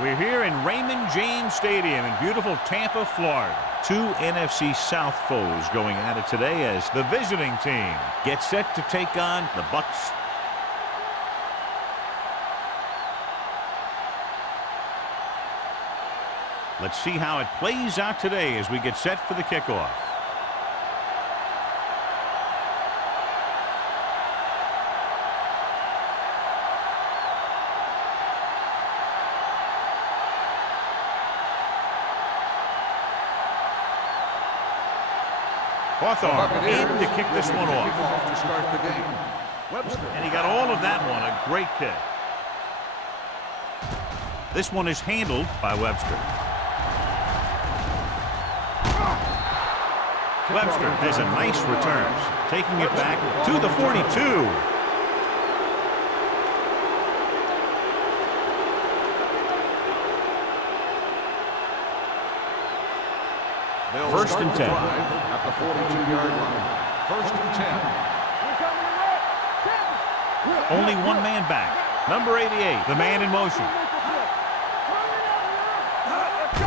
We're here in Raymond James Stadium in beautiful Tampa, Florida. Two NFC South foes going at it today as the visiting team gets set to take on the Bucs. Let's see how it plays out today as we get set for the kickoff. Hawthorne in to kick this one off. To start the game. And he got all of that one. A great kick. This one is handled by Webster. Webster has a nice return, taking it back to the 42. First and 10. At the 42-yard line. First and 10. Only one man back. Number 88, the man in motion.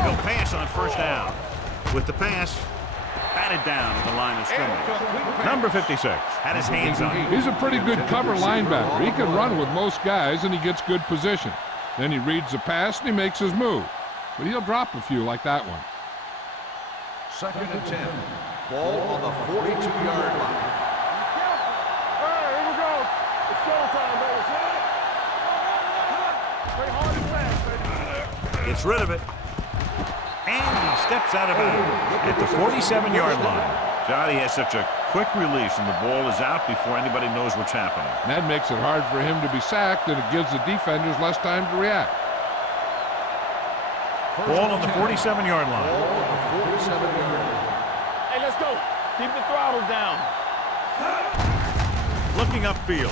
He'll pass on first down. With the pass, batted down at the line of scrimmage. Number 56 had his hands on it. He's a pretty good cover linebacker. He can run with most guys, and he gets good position. Then he reads the pass, and he makes his move. But he'll drop a few like that one. Second and 10. Ball on the 42-yard line. All right, here we go. It's showtime, baby. Play hard and fast, baby. Gets rid of it. And he steps out of bounds at the 47-yard line. Johnny has such a quick release, and the ball is out before anybody knows what's happening. And that makes it hard for him to be sacked, and it gives the defenders less time to react. Ball on the 47-yard line. Ball on the 47-yard line. Hey, let's go. Keep the throttle down. Looking upfield.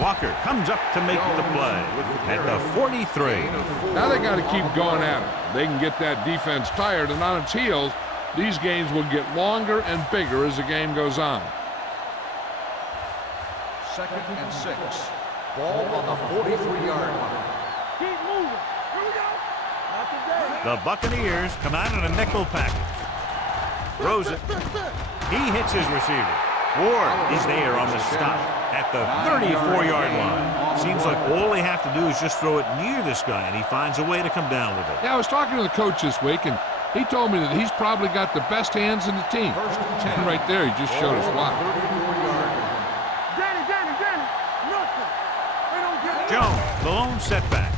Walker comes up to make the play at the 43. Now they got to keep going at it. They can get that defense tired, and on its heels, these games will get longer and bigger as the game goes on. Second and 6. Ball on the 43-yard line. Keep moving. Here we go. Not today. The Buccaneers come out in a nickel package. Throws it. He hits his receiver. Ward is there on the stop at the 34-yard line. Seems like all they have to do is just throw it near this guy, and he finds a way to come down with it. Yeah, I was talking to the coach this week, and he told me that he's probably got the best hands in the team. First and 10. And right there, he just showed us why. 34-yard line. Danny. Nothing. They don't get it. Jones, the lone setback.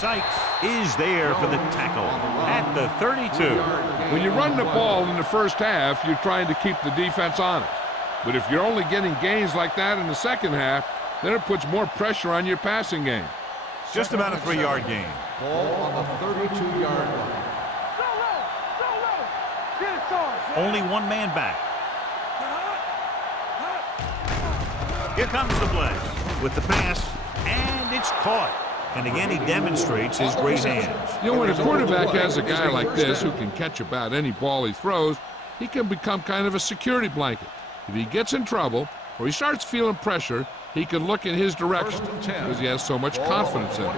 Sykes is there for the tackle at the 32. When you run the ball in the first half, you're trying to keep the defense honest. But if you're only getting gains like that in the second half, then it puts more pressure on your passing game. Just about a 3-yard gain. Ball on the 32-yard line. Solo. Get it, Sarge. Only one man back. Here comes the blitz with the pass, and it's caught. And again, he demonstrates his great hands. You know, when a quarterback has a guy like this who can catch about any ball he throws, he can become kind of a security blanket. If he gets in trouble or he starts feeling pressure, he can look in his direction because he has so much confidence in it.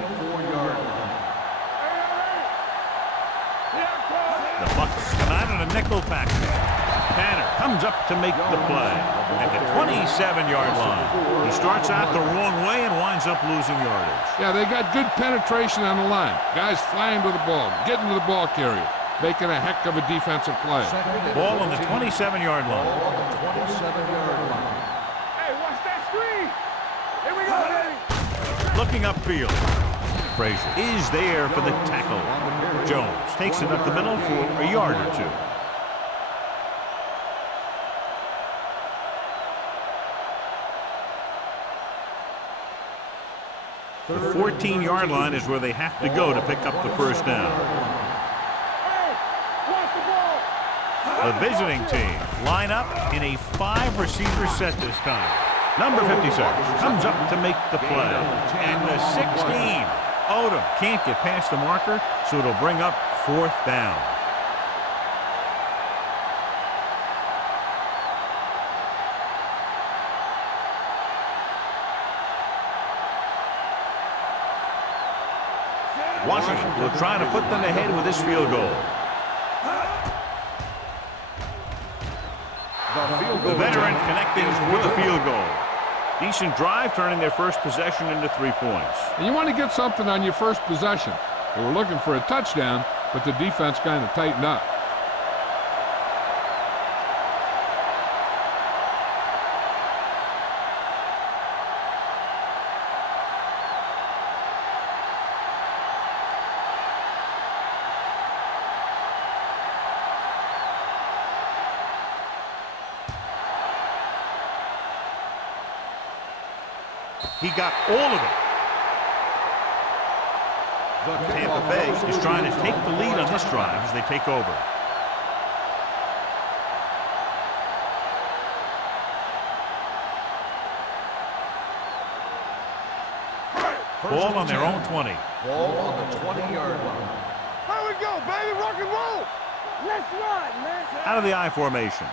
The Bucs come out in a nickel package. Tanner comes up to make the play at the 27-yard line. He starts out the wrong way and winds up losing yardage. Yeah, they got good penetration on the line. Guys flying to the ball, getting to the ball carrier, making a heck of a defensive play. Ball on the 27-yard line. Ball on the 27-yard line. Hey, watch that screen. Here we go, baby. Looking upfield. Frazier is there for the tackle. Jones takes it up the middle for a yard or two. The 14-yard line is where they have to go to pick up the first down. Hey, watch the ball. The visiting team line up in a 5-receiver set this time. Number 56 comes up to make the play. And the 16, Odom can't get past the marker, so it'll bring up fourth down. Washington will try to put them ahead with this field goal. The veteran connecting with a field goal. Decent drive, turning their first possession into 3 points. And you want to get something on your first possession. They were looking for a touchdown, but the defense kind of tightened up. He got all of it. Tampa Bay is trying to take the lead on this drive as they take over. Ball on their own 20. Ball on the 20-yard line. Here we go, baby. Rock and roll. Let's ride, man. Out of the I formation.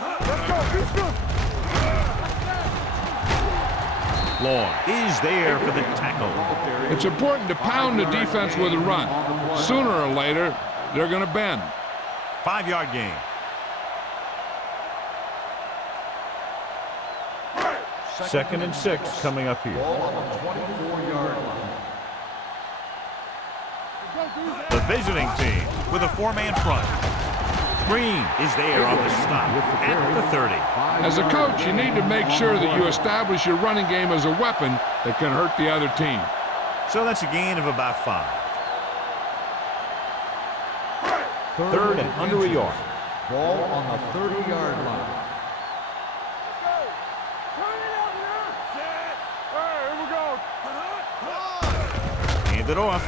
Let's go. Be good. Long is there for the tackle. It's important to pound the defense with a run. Sooner or later, they're going to bend. 5-yard gain. Second and 6 coming up here. Ball on the 24-yard line. The visiting team with a 4-man front. Green is there on the stop at the 30. As a coach, you need to make sure that you establish your running game as a weapon that can hurt the other team. So that's a gain of about 5. Third and under a yard. Ball on the 30-yard line. Turn it up now. Set. All right, here we go. Hand it off.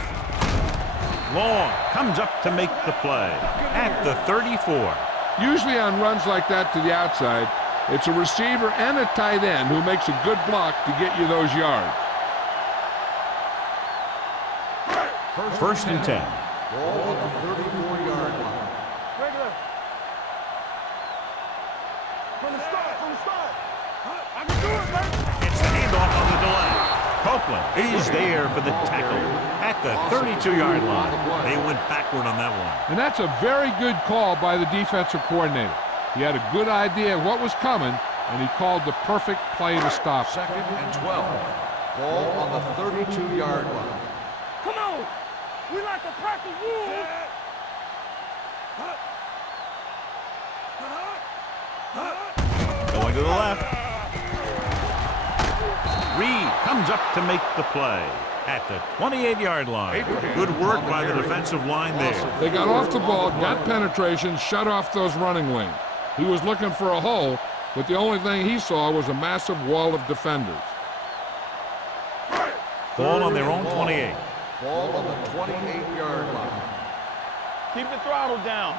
Long comes up to make the play at the 34. Usually on runs like that to the outside, it's a receiver and a tight end who makes a good block to get you those yards. First and 10. Ball on the 34-yard line. Regular. From the start. I can do it, man. It's the handoff on the delay. Copeland is there for the tackle at the 32-yard line. They went backward on that one. And that's a very good call by the defensive coordinator. He had a good idea of what was coming, and he called the perfect play to stop. Second and 12. Ball on the 32-yard line. Come on. We like to practice rules. Going to the left. Reed comes up to make the play at the 28-yard line. Good work by the defensive line there. They got off the ball, got penetration, shut off those running lanes. He was looking for a hole, but the only thing he saw was a massive wall of defenders. Ball on their own 28. Ball on the 28-yard line. Keep the throttle down.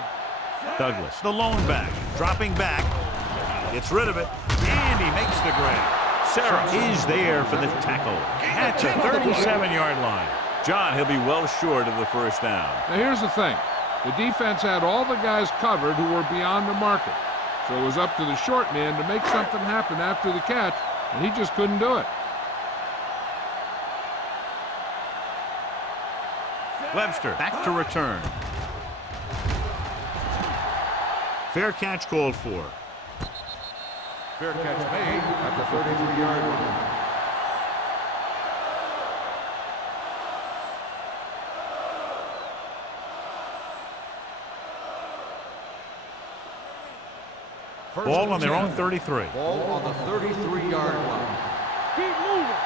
Douglas, the lone back, dropping back, gets rid of it, and he makes the grab. Sarah is there for the tackle at the 37-yard line. John, he'll be well short of the first down. Now here's the thing. The defense had all the guys covered who were beyond the marker. So it was up to the short man to make something happen after the catch, and he just couldn't do it. Webster back to return. Fair catch called for. Fair catch made at the 33-yard line. Ball on their own 33. Ball on the 33-yard line. Keep moving.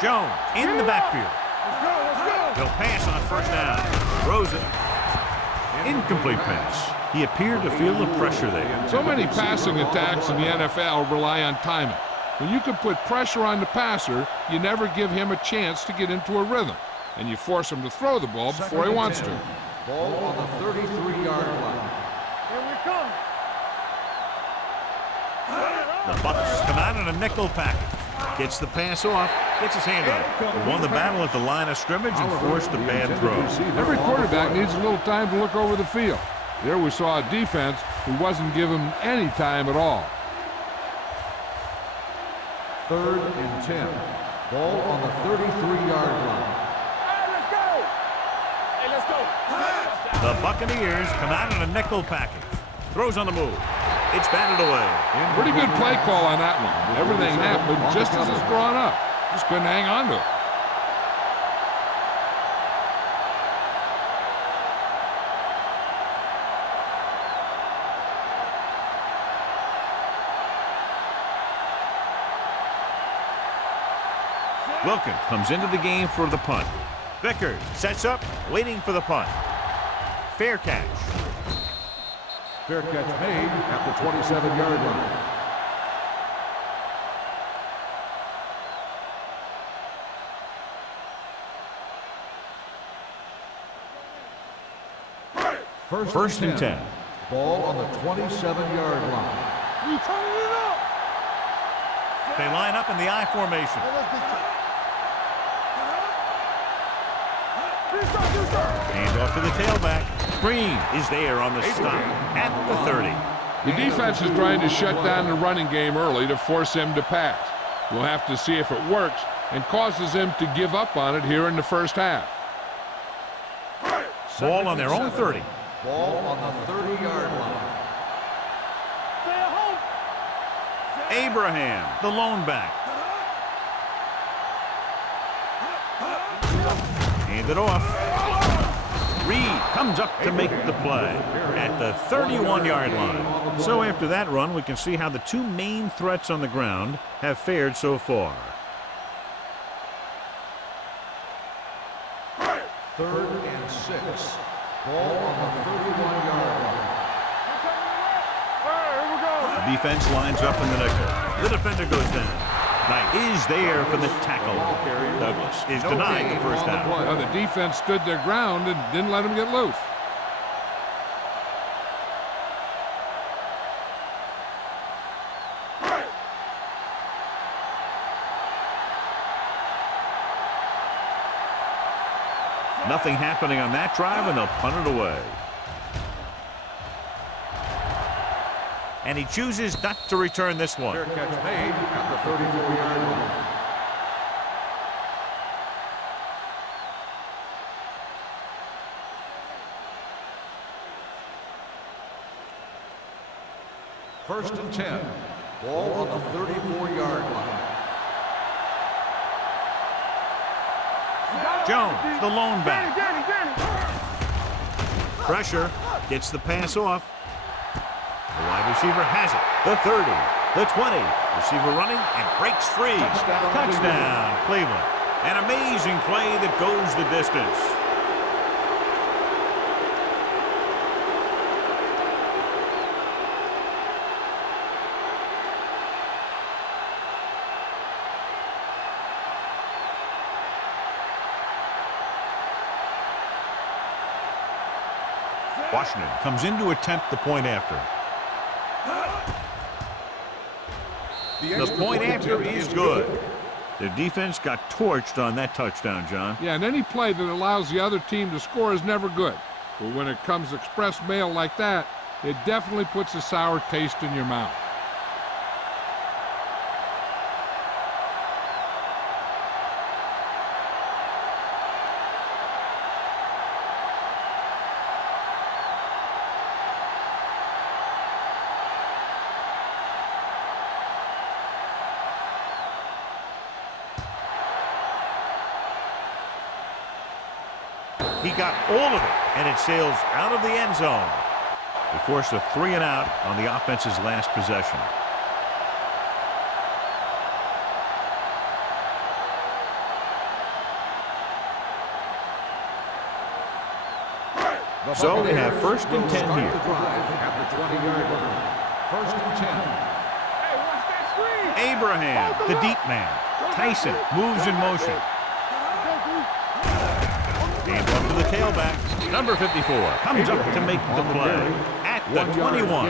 Jones in the backfield. Let's go. He'll pass on first down. Throws it. Incomplete pass. He appeared to feel the pressure there. So many passing attacks in the NFL rely on timing. When you can put pressure on the passer, you never give him a chance to get into a rhythm, and you force him to throw the ball before he wants to. Ball on the 33-yard line. Here we come. The Bucks come out in a nickel package. Gets the pass off, gets his hand up. He won the battle at the line of scrimmage and forced a bad throw. Every quarterback needs a little time to look over the field. There we saw a defense who wasn't given any time at all. Third and 10. Ball on the 33-yard line. Hey, let's go! Hey, let's go! The Buccaneers come out in a nickel package. Throws on the move. It's batted away. Pretty good play call on that one. Everything happened just as it's drawn up. Just couldn't hang on to it. Wilkins comes into the game for the punt. Vickers sets up, waiting for the punt. Fair catch. Fair catch made at the 27-yard line. First and 10. Ball on the 27-yard line. We turning it up! They line up in the I formation. Hand off to the tailback. Green is there on the stop at the 30. The defense is trying to shut down the running game early to force him to pass. We'll have to see if it works and causes him to give up on it here in the first half. Ball on their own 30. Ball on the 30-yard line. Abraham, the lone back. Hand it off. Reed comes up to make the play at the 31-yard line. So after that run, we can see how the two main threats on the ground have fared so far. Third and 6. Ball on the 31-yard line. The defense lines up in the nickel. The defender goes down. Knight is there for the tackle. Douglas is denied the first down. Well, the defense stood their ground and didn't let him get loose. Nothing happening on that drive, and they'll punt it away. And he chooses not to return this one. Fair catch made at the 34-yard line. First and 10. Ball on the 34-yard line. Jones, the lone back. Pressure, gets the pass off. The wide receiver has it. The 30, the 20. Receiver running and breaks free. Touchdown, Cleveland. An amazing play that goes the distance. Washington comes in to attempt the point after. The point after is good. Their defense got torched on that touchdown, John. Yeah, and any play that allows the other team to score is never good. But when it comes express mail like that, it definitely puts a sour taste in your mouth. He got all of it, and it sails out of the end zone. They forced a 3-and-out on the offense's last possession. So they have first and 10 here. At the 20-yard line. First and 10. Hey, watch that screen! Abraham, the deep man. Tyson moves in motion. Hand off to the tailback. Number 54 comes up to make the play at the 21.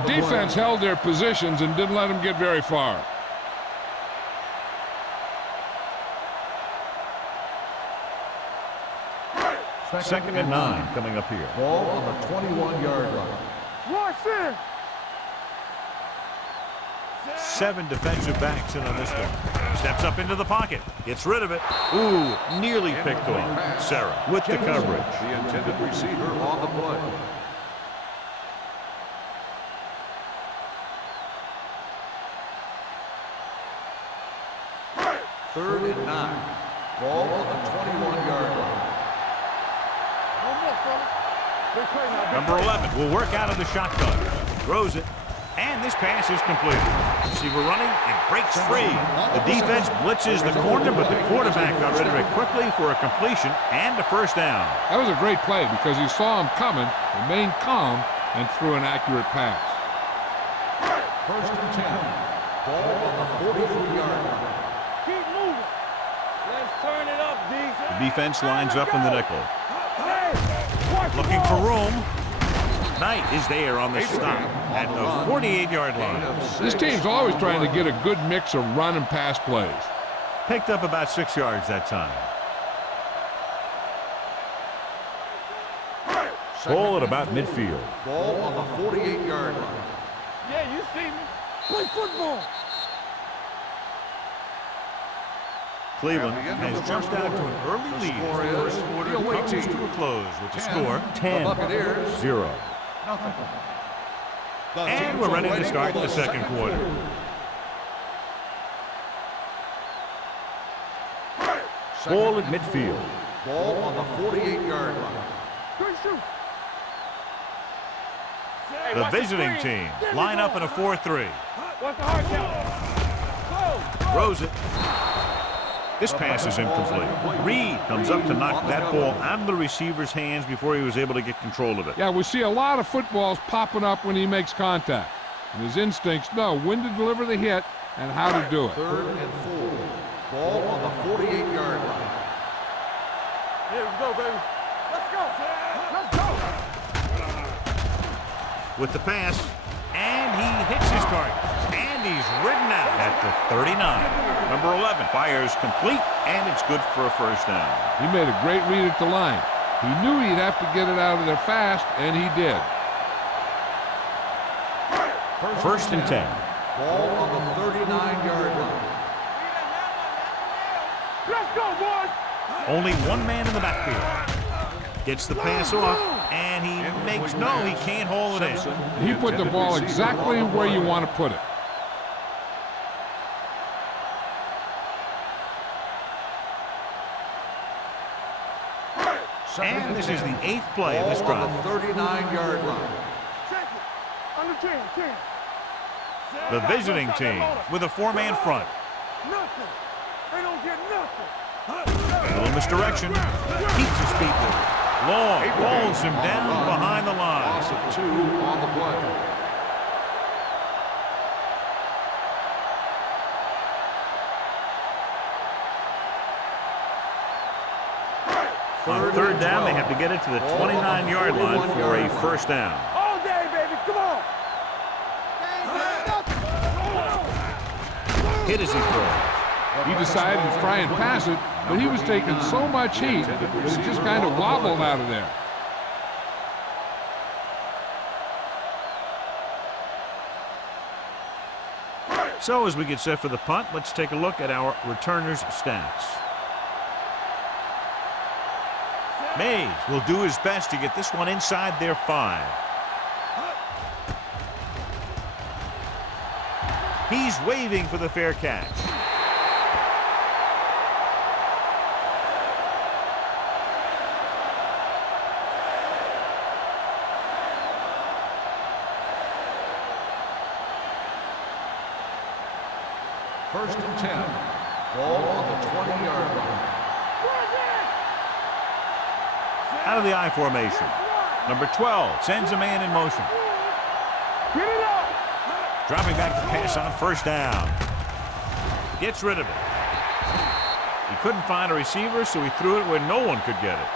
The defense held their positions and didn't let them get very far. Second and 9 coming up here. Ball on the 21-yard line. Watch this! 7 defensive backs in on this one. Steps up into the pocket. Gets rid of it. Ooh, nearly picked off. Sarah with the coverage. The intended receiver on the play. Third and 9. Ball on the 21-yard line. Number 11 will work out of the shotgun. Throws it. And this pass is completed. Receiver running and breaks free. The defense blitzes the corner, but the quarterback got rid of it quickly for a completion and a first down. That was a great play because he saw him coming, remained calm, and threw an accurate pass. First and 10. Ball on the 43-yard line. Keep moving. Let's turn it up, D. The defense lines up in the nickel. Looking for room. Knight is there on the stop at the 48-yard line. This team's always trying to get a good mix of run and pass plays. Picked up about 6 yards that time. Ball at about midfield. Ball on the 48-yard line. Yeah, you see me. Play football. Cleveland has jumped out to an early lead. The first quarter comes to a close with the score 10-0. And we're ready to start the second quarter. Ball at midfield. Ball on the 48-yard line. Good shoot. The visiting team line up in a 4-3. What's the hard count? Throws it. This pass is incomplete. Reed comes up to knock that ball out of the receiver's hands before he was able to get control of it. Yeah, we see a lot of footballs popping up when he makes contact. And his instincts know when to deliver the hit and how to do it. Third and 4. Ball on the 48-yard line. Here we go, baby. Let's go. Let's go. With the pass, and he hits his target. And he's ridden out at the 39. Number 11 fires complete, and it's good for a first down. He made a great read at the line. He knew he'd have to get it out of there fast, and he did. First and 10. Ball on the 39-yard line. Let's go, boys. Only one man in the backfield. Gets the pass off, and he makes no, he can't hold it in. He put the ball exactly where you want to put it. And this is the 8th play of this drive. Ball on the 39-yard line. Check it. Under 10. The visiting team with a 4-man front. Nothing. They don't get nothing. A little misdirection. Keeps his feet with it. Long rolls him down behind the line. Loss of 2 on the play. On third down, they have to get it to the 29-yard line for a first down. All day, baby. Come on. Hit as he throws. He decided to try and pass it, but he was taking so much heat that it just kind of wobbled out of there. So as we get set for the punt, let's take a look at our returners' stats. Mays will do his best to get this one inside their 5. He's waving for the fair catch. First and 10. Ball on the 20-yard line. Out of the I formation. Number 12 sends a man in motion. Get it up. Dropping back to pass on first down. Gets rid of it. He couldn't find a receiver, so he threw it where no one could get it.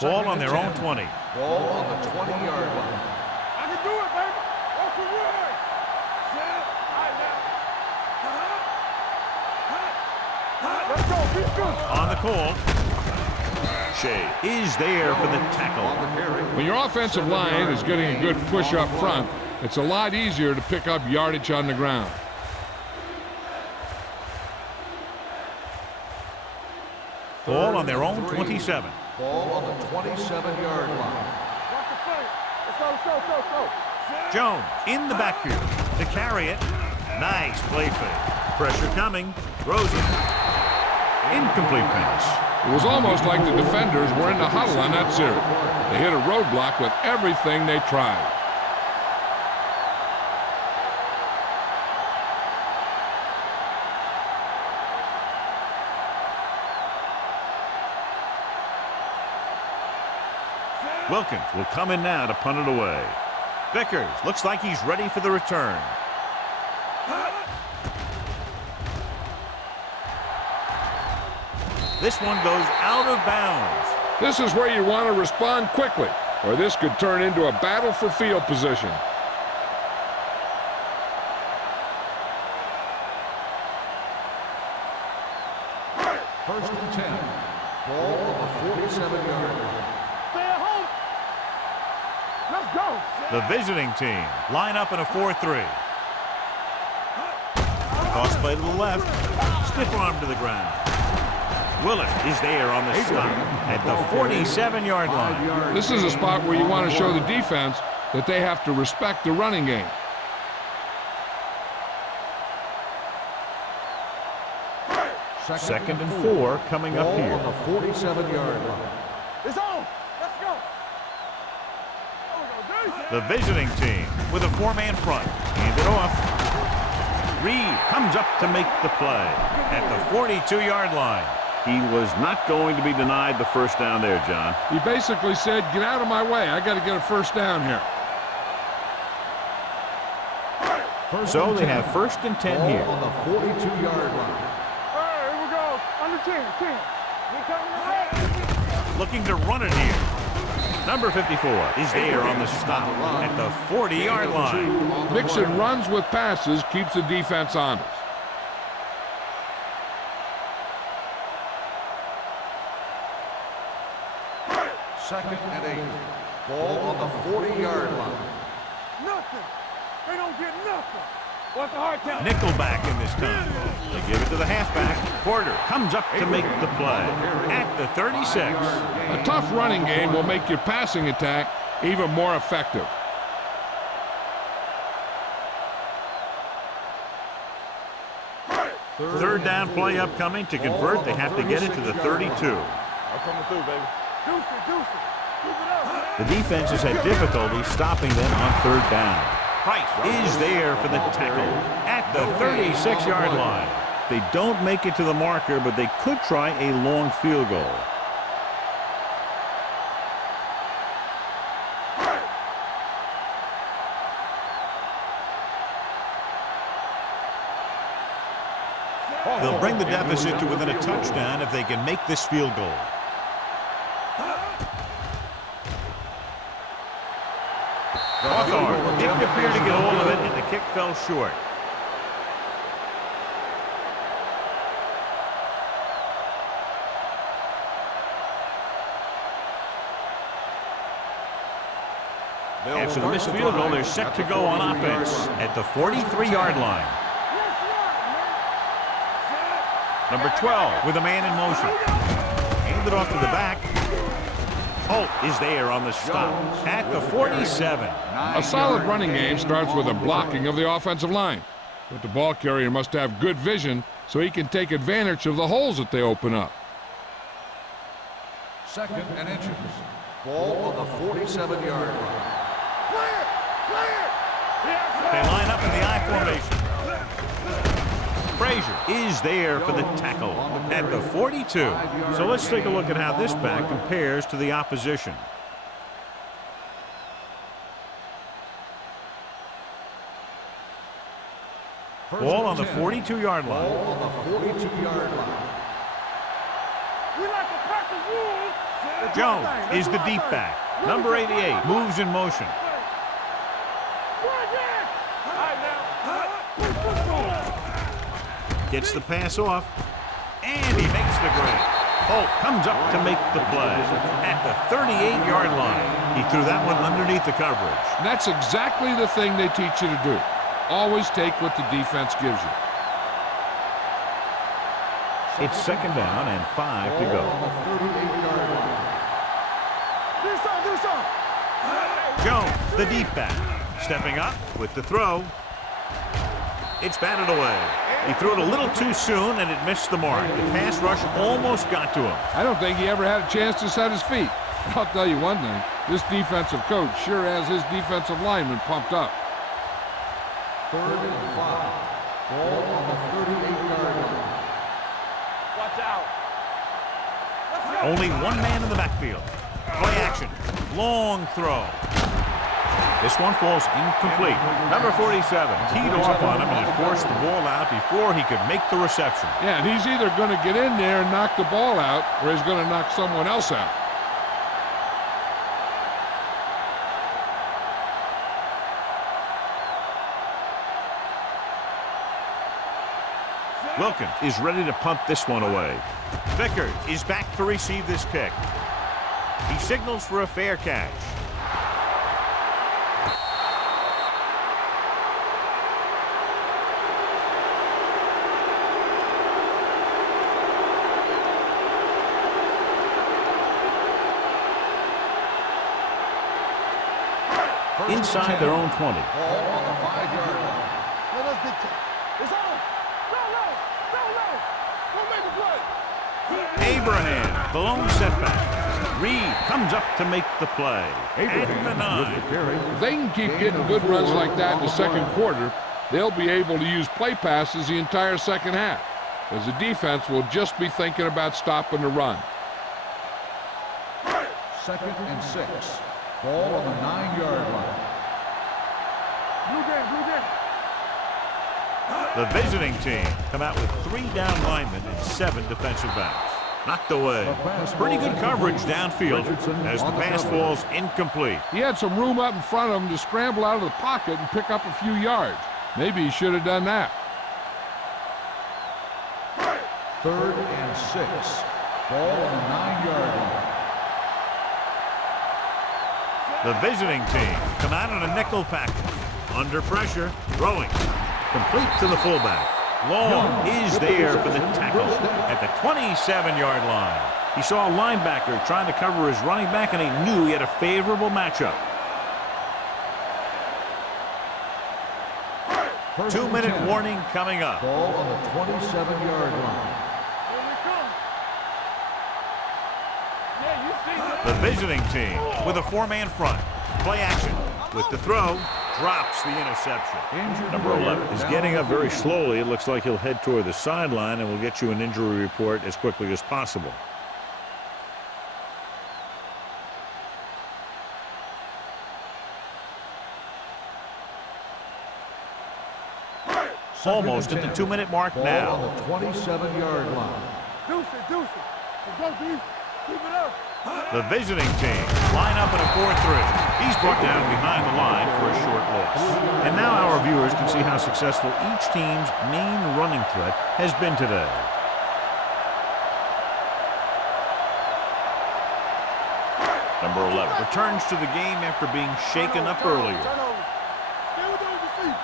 Ball on their own 20. Ball on the 20-yard line. I can do it, baby. Off the run. Set. All right, now. Let's go. Be good. On the call. Shea is there for the tackle. When your offensive line is getting a good push up front, it's a lot easier to pick up yardage on the ground. Ball on their own 27. Ball on the 27-yard line. Let's go. Jones in the backfield to carry it. Nice play fake. Pressure coming. Throws it. Incomplete pass. It was almost like the defenders were in the huddle on that series. They hit a roadblock with everything they tried. Wilkins will come in now to punt it away. Vickers looks like he's ready for the return. This one goes out of bounds. This is where you want to respond quickly, or this could turn into a battle for field position. First and 10. Ball on the 47-yard line. Stay at home. Let's go. The visiting team line up in a 4-3. Toss play to the left. Stiff arm to the ground. Willis is there on the stop at the 47-yard line. This is a spot where you want to show the defense that they have to respect the running game. Second and 4 coming up here. Ball on the 47-yard line. It's on. Let's go. The visiting team with a 4-man front. Hand it off. Reed comes up to make the play at the 42-yard line. He was not going to be denied the first down there, John. He basically said, get out of my way. I got to get a first down here. So they have first and 10 here. On the 42-yard line. Hey, here we go. Under 10. We coming around. Looking to run it here. Number 54 is there on the stop at the 40-yard line. Mixing runs with passes keeps the defense honest. Second and 8. Ball on the 40-yard line. Nothing. They don't get nothing. What's the hard count? Nickelback in this time. They give it to the halfback. Porter comes up to make the play at the 36. A tough running game will make your passing attack even more effective. Third down play upcoming. To convert, they have to get it to the 32. I'm coming through, baby. Deuce it. Keep it up. The defense has had difficulty stopping them on third down. Price is there for the tackle at the 36-yard line. They don't make it to the marker, but they could try a long field goal. They'll bring the deficit to within a touchdown if they can make this field goal. Hawthorne didn't appear to get hold of it, and the kick fell short. After the missed field goal, they're set to go on offense at the 43-yard line. Number 12 with a man in motion. Handed off to the back. Holt is there on the stop at the 47. A solid running game starts with a blocking of the offensive line. But the ball carrier must have good vision so he can take advantage of the holes that they open up. Second and inches. Ball on the 47-yard line. They line up in the I formation. Frazier is there for the tackle at the 42. So let's take a look at how this back compares to the opposition. Ball on the 42-yard line. Ball on the 42-yard line. We like to practice rules. Jones is the deep back. Number 88 moves in motion. Gets the pass off, and he makes the grab. Holt comes up to make the play at the 38-yard line. He threw that one underneath the coverage. And that's exactly the thing they teach you to do. Always take what the defense gives you. It's second down and 5 to go. Jones, the deep back, stepping up with the throw. It's batted away. He threw it a little too soon, and it missed the mark. The pass rush almost got to him. I don't think he ever had a chance to set his feet. I'll tell you one thing. This defensive coach sure has his defensive lineman pumped up. 3rd and 5. Ball on the 38-yard line. Watch out. Only one man in the backfield. Play action. Long throw. This one falls incomplete. Number 47 teed off on him and had forced the ball out before he could make the reception. Yeah, and he's either going to get in there and knock the ball out, or he's going to knock someone else out. Wilkins is ready to punt this one away. Vickers is back to receive this kick. He signals for a fair catch. Inside their own 20. Ball on the 5-yard line. Let us get it's on. Go make a play. Abraham, the lone setback. Reed comes up to make the play. At the 9. If they can keep getting good runs like that in the second quarter, they'll be able to use play passes the entire second half, as the defense will just be thinking about stopping the run. 2nd and 6. Ball on the 9-yard line. Blue game. The visiting team come out with 3 down linemen and 7 defensive backs. Knocked away. Pretty good coverage downfield as the pass falls incomplete. He had some room up in front of him to scramble out of the pocket and pick up a few yards. Maybe he should have done that. 3rd and 6. Ball on the 9-yard line. The visiting team come out in a nickel package. Under pressure, throwing. Complete to the fullback. Long is there for the tackle at the 27-yard line. He saw a linebacker trying to cover his running back, and he knew he had a favorable matchup. 2-minute warning coming up. Ball on the 27-yard line. Here we come. Yeah, you see that. The visiting team with a 4-man front. Play action with the throw. Drops the interception. Number 11 is getting up very slowly. It looks like he'll head toward the sideline, and we'll get you an injury report as quickly as possible. Almost at the 2-minute mark Ball now. on the 27-yard line. Deuce it. Let's go, D. Keep it up. The visiting team line up in a 4-3. He's brought down behind the line for a short loss. And now our viewers can see how successful each team's main running threat has been today. Number 11 returns to the game after being shaken up earlier. Turnover. Stay with those feet.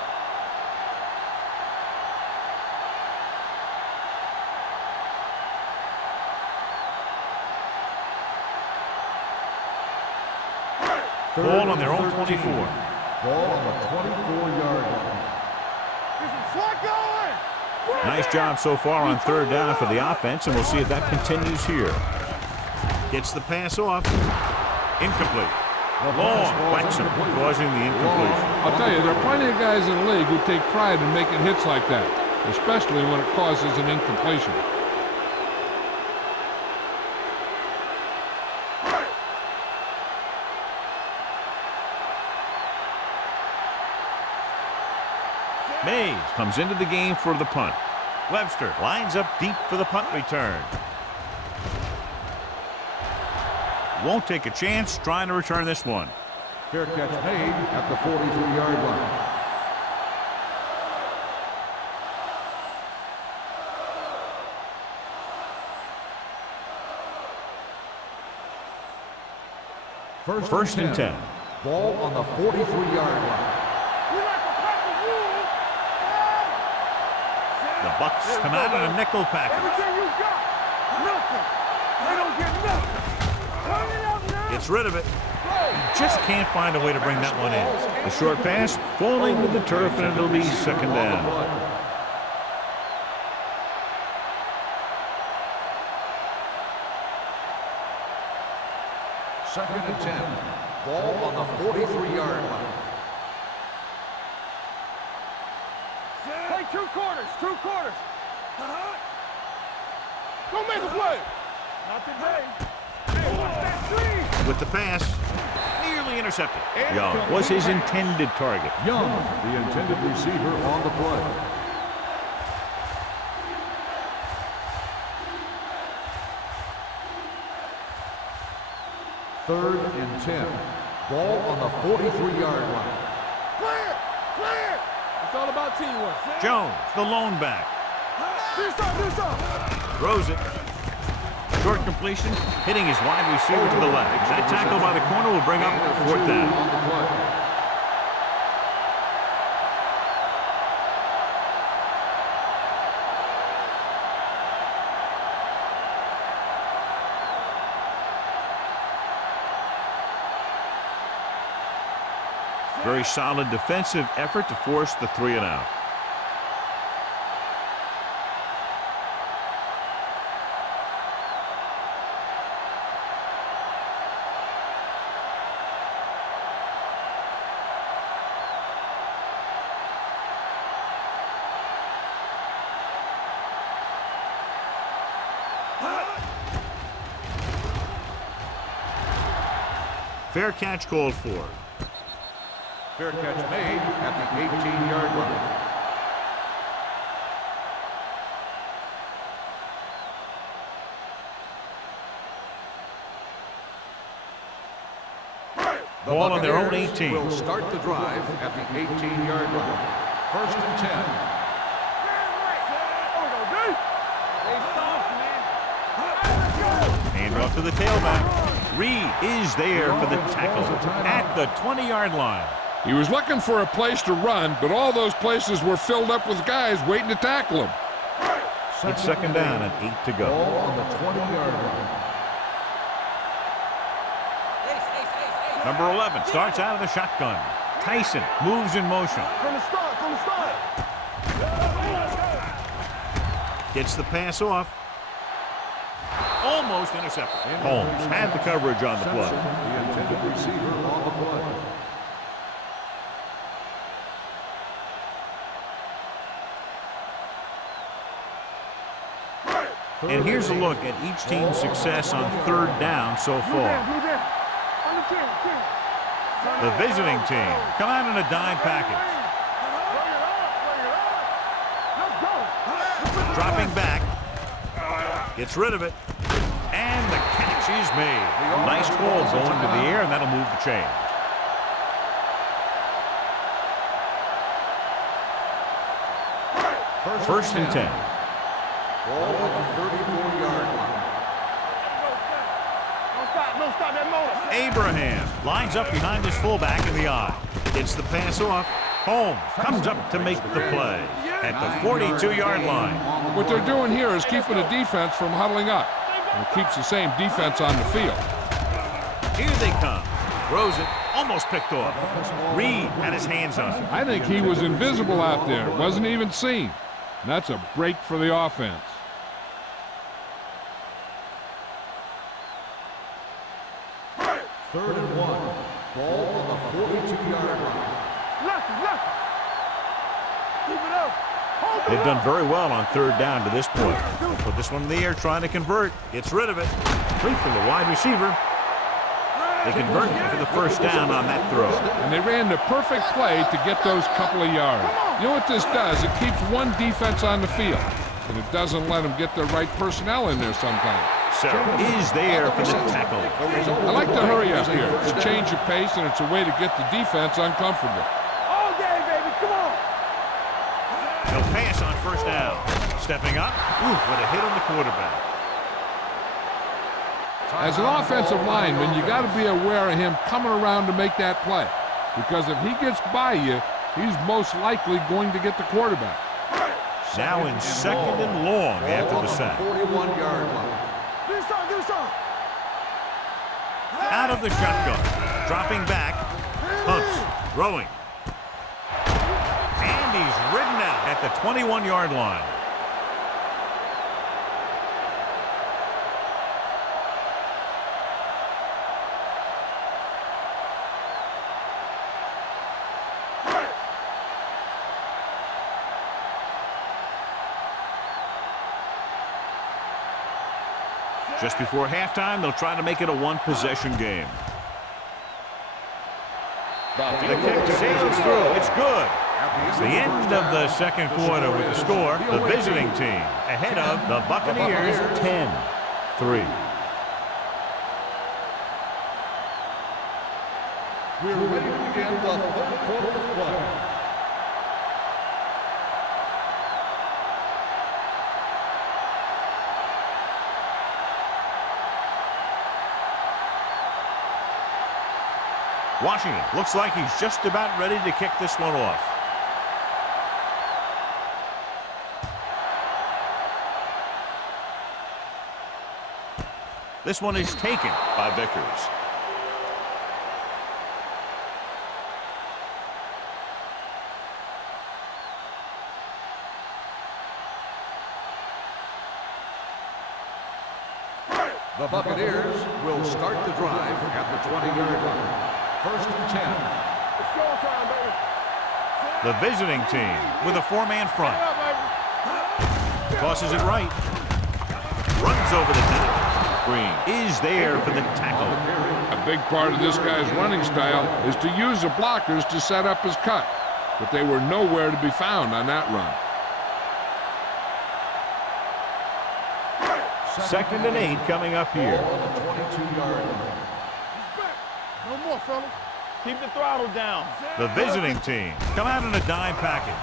Ball on their own 24. Ball on the 24-yard line. Get some slot going. Nice job so far on 3rd down for the offense, and we'll see if that continues here. Gets the pass off. Incomplete. Long whacks him, causing the incompletion. I'll tell you, there are plenty of guys in the league who take pride in making hits like that, especially when it causes an incompletion. Mays comes into the game for the punt. Webster lines up deep for the punt return. Won't take a chance trying to return this one. Fair catch made at the 43-yard line. First and 10. Ball on the 43-yard line. We like to cut the rules. The Bucks come out in a nickel package. Everything you got. Nothing. They don't get nothing. Turn it up now. Gets rid of it. Just can't find a way to bring that one in. The short pass falling to the turf, and it'll be second down. Second and 10. Ball on the 43-yard line. Take 2 quarters. 2 quarters. Go make a play. Not today. Hey, watch that screen. With the pass, nearly intercepted. Young was his intended target. Young, the intended receiver on the play. Third and 10. Ball on the 43-yard line. Clear. Clear. It's all about teamwork. Jones, the lone back, Do something. throws it. Short completion, hitting his wide receiver to the left. That tackle by the corner will bring up fourth down. On the play. Very solid defensive effort to force the 3 and out. Fair catch called for. Fair catch made at the 18-yard line. The Ball on their own Buccaneers 18. will start the drive at the 18-yard line. First and 10. Hand off to the tailback. Reed is there for the tackle at the 20-yard line. He was looking for a place to run, but all those places were filled up with guys waiting to tackle him. It's second down and 8 to go. Ball on the 20-yard line. Number 11 starts out of the shotgun. Tyson moves in motion. From the start. Gets the pass off. Almost intercepted. Holmes had the coverage on the play. The intended receiver on the play. And here's a look at each team's success on third down so far. The visiting team come out in a dime package. Dropping back. Gets rid of it. And the catch is made. Nice ball going to the air, and that'll move the chain. First and 10. Ball on the 34-yard line. Don't stop that motor. Abraham lines up behind his fullback in the eye. Gets the pass off. Holmes comes up to make the play at the 42-yard line. What they're doing here is keeping the defense from huddling up. And it keeps the same defense on the field. Here they come. Throws it. Almost picked off. Reed had his hands on it. I think he was invisible out there. Wasn't even seen. And that's a break for the offense. Third and 1. Ball on the 42-yard line. Left. Keep it up. They've done very well on third down to this point. Put this one in the air, trying to convert. Gets rid of it. Complete from the wide receiver. They convert for the first down on that throw. And they ran the perfect play to get those couple of yards. You know what this does? It keeps one defense on the field. And it doesn't let them get the right personnel in there sometimes. Sarah is there for the tackle. I like to hurry up here. It's a change of pace, and it's a way to get the defense uncomfortable. All day, baby. Come on. He'll pass on first down. Stepping up. Ooh, what a hit on the quarterback. As an offensive lineman, you got to be aware of him coming around to make that play. Because if he gets by you, he's most likely going to get the quarterback. Now in second and long after the sack. 41-yard line. Do something. Out of the shotgun. Dropping back. Hunts. Throwing. And he's ridden out at the 21-yard line. Just before halftime, they'll try to make it a one-possession game. The kick sails through. It's good. It's the end of the second quarter with the score. The visiting team ahead of the Buccaneers 10-3. We're ready to begin the third quarter of play. Washington looks like he's just about ready to kick this one off. This one is taken by Vickers. The Buccaneers will start the drive at the 20-yard line. First and 10. It's showtime, baby. The visiting team with a four-man front. Tosses it right. Runs over the tackle. Green is there for the tackle. A big part of this guy's running style is to use the blockers to set up his cut. But they were nowhere to be found on that run. Second and 8 coming up here. Ball on the 22-yard line. No more, fella. Keep the throttle down. The visiting team come out in a dime package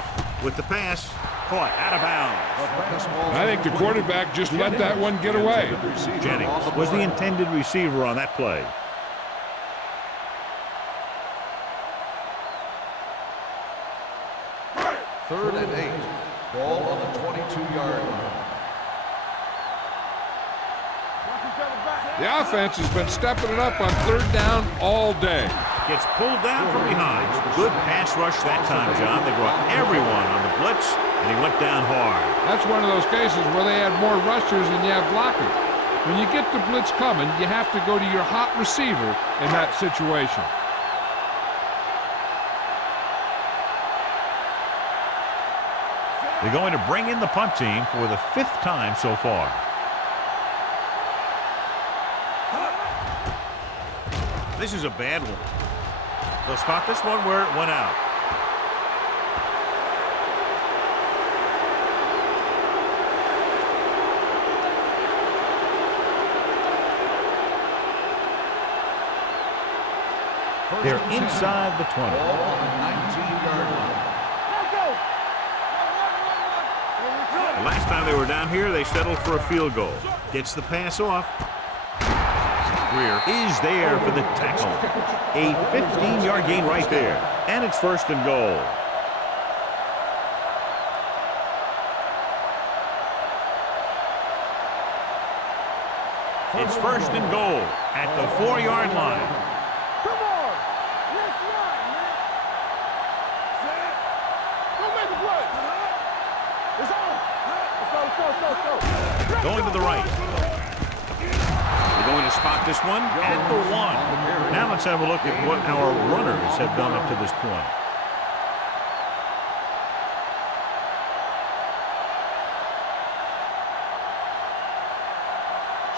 with the pass caught out of bounds. I think the quarterback just let that one get away. Jennings was the intended receiver on that play. Third and 8. Ball on the 22-yard line. The offense has been stepping it up on third down all day. Gets pulled down from behind. Good pass rush that time, John. They brought everyone on the blitz, and he went down hard. That's one of those cases where they had more rushers than you have blockers. When you get the blitz coming, you have to go to your hot receiver in that situation. They're going to bring in the punt team for the 5th time so far. This is a bad one. They'll spot this one where it went out. They're inside the 20. Ball on the 19-yard line. The last time they were down here, they settled for a field goal. Gets the pass off. Greer is there for the tackle. A 15-yard gain right there. And it's first and goal. It's first and goal at the 4-yard line. Come on. Let's run, man. Set. Go make a play. It's on. Let's go. Going to the right. They're going to spot this one at the 1. Now let's have a look at what our runners have done up to this point.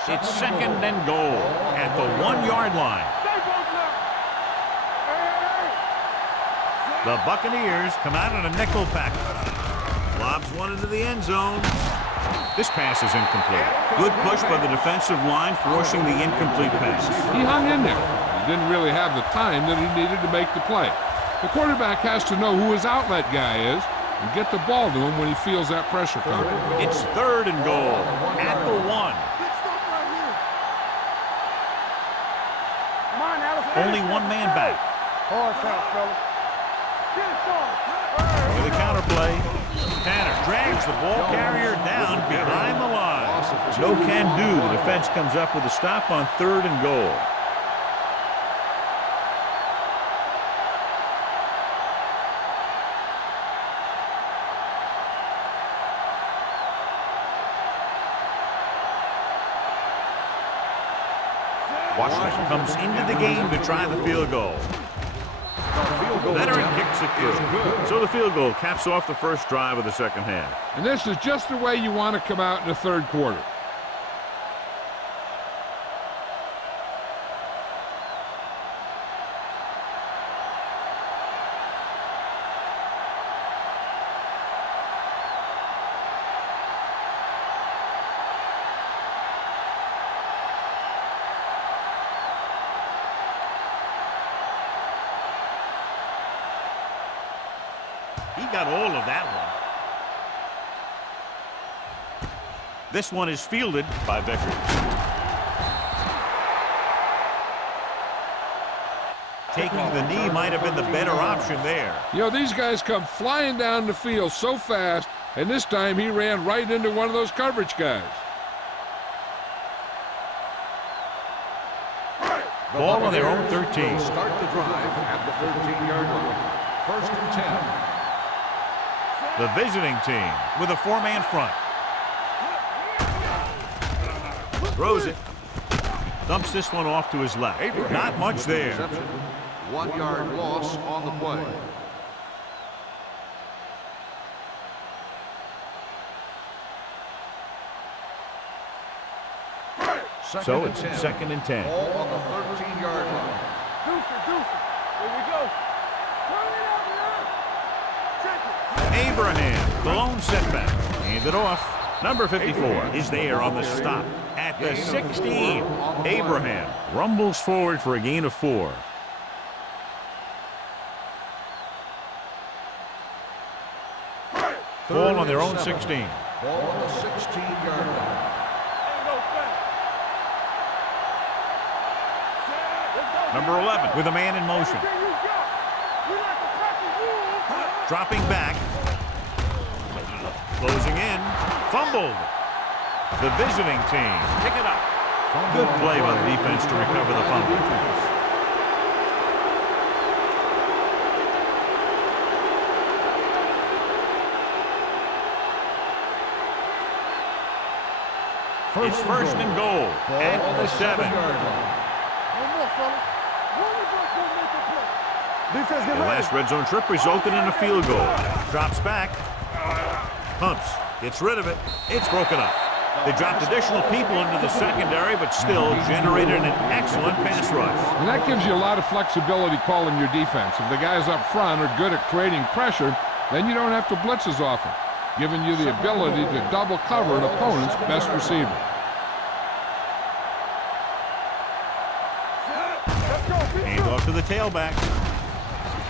It's second and goal at the 1-yard line. The Buccaneers come out in a nickel package. Lobs one into the end zone. This pass is incomplete. Good push by the defensive line, forcing the incomplete pass. He hung in there. He didn't really have the time that he needed to make the play. The quarterback has to know who his outlet guy is and get the ball to him when he feels that pressure coming. It's third and goal at the 1. Only one man back. Hard count, fellas. Get it, Sean. With a counterplay, Tanner drags the ball carrier down behind the line. No can do. The defense comes up with a stop on 3rd and goal. Washington comes into the game to try the field goal. Veteran kicks it through. So the field goal caps off the first drive of the second half. And this is just the way you want to come out in the 3rd quarter. He got all of that one. This one is fielded by Vickers. Taking the knee might have been the better option there. You know, these guys come flying down the field so fast, and this time he ran right into one of those coverage guys. Ball on their own 13. Start the drive at the 13-yard line. 1st and 10. The visiting team with a 4-man front. Throws it. Dumps this one off to his left. Not much there. 1-yard loss on the play. So it's 2nd and 10. Ball on the 13-yard line. Deuce. Here we go. Turn it up, man. Check it. Abraham, the lone setback. Hand it off. Number 54 is there on the stop at the 16. Abraham rumbles forward for a gain of 4. Ball on their own 16. Ball on the 16-yard line. Ain't no thing. Let's go. Number 11 with a man in motion. Everything you got. We like to practice rules. Dropping back. Closing in. Fumbled. The visiting team pick it up. Good play by the defense to recover the fumble. It's 1st and goal at the 7. No more, fellas. One of us gonna make a play. Defense, get The ready. last red zone trip resulted in a field goal. Drops back. Pumps. Gets rid of it. It's broken up. They dropped additional people into the secondary, but still generated an excellent pass rush. And that gives you a lot of flexibility calling your defense. If the guys up front are good at creating pressure, then you don't have to blitz as often, giving you the ability to double cover an opponent's best receiver. Let's go. Hand off to the tailback.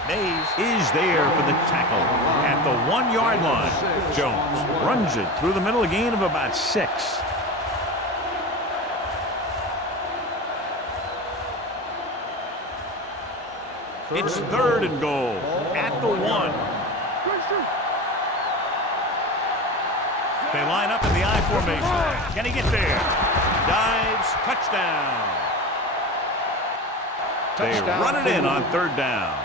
Mays is there for the tackle at the 1-yard line. Jones runs it through the middle, a gain of about 6. It's 3rd and goal at the 1. Good shoot. They line up in the I formation. Can he get there? Dives, touchdown. They run it in on 3rd down.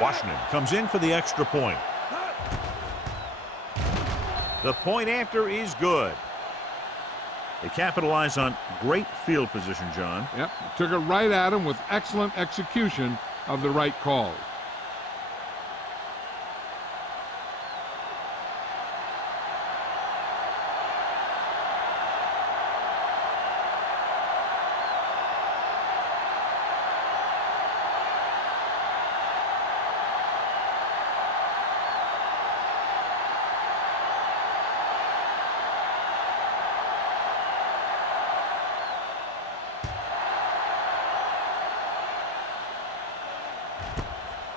Washington comes in for the extra point. The point after is good. They capitalize on great field position, John. Yep, took it right at him with excellent execution of the right calls.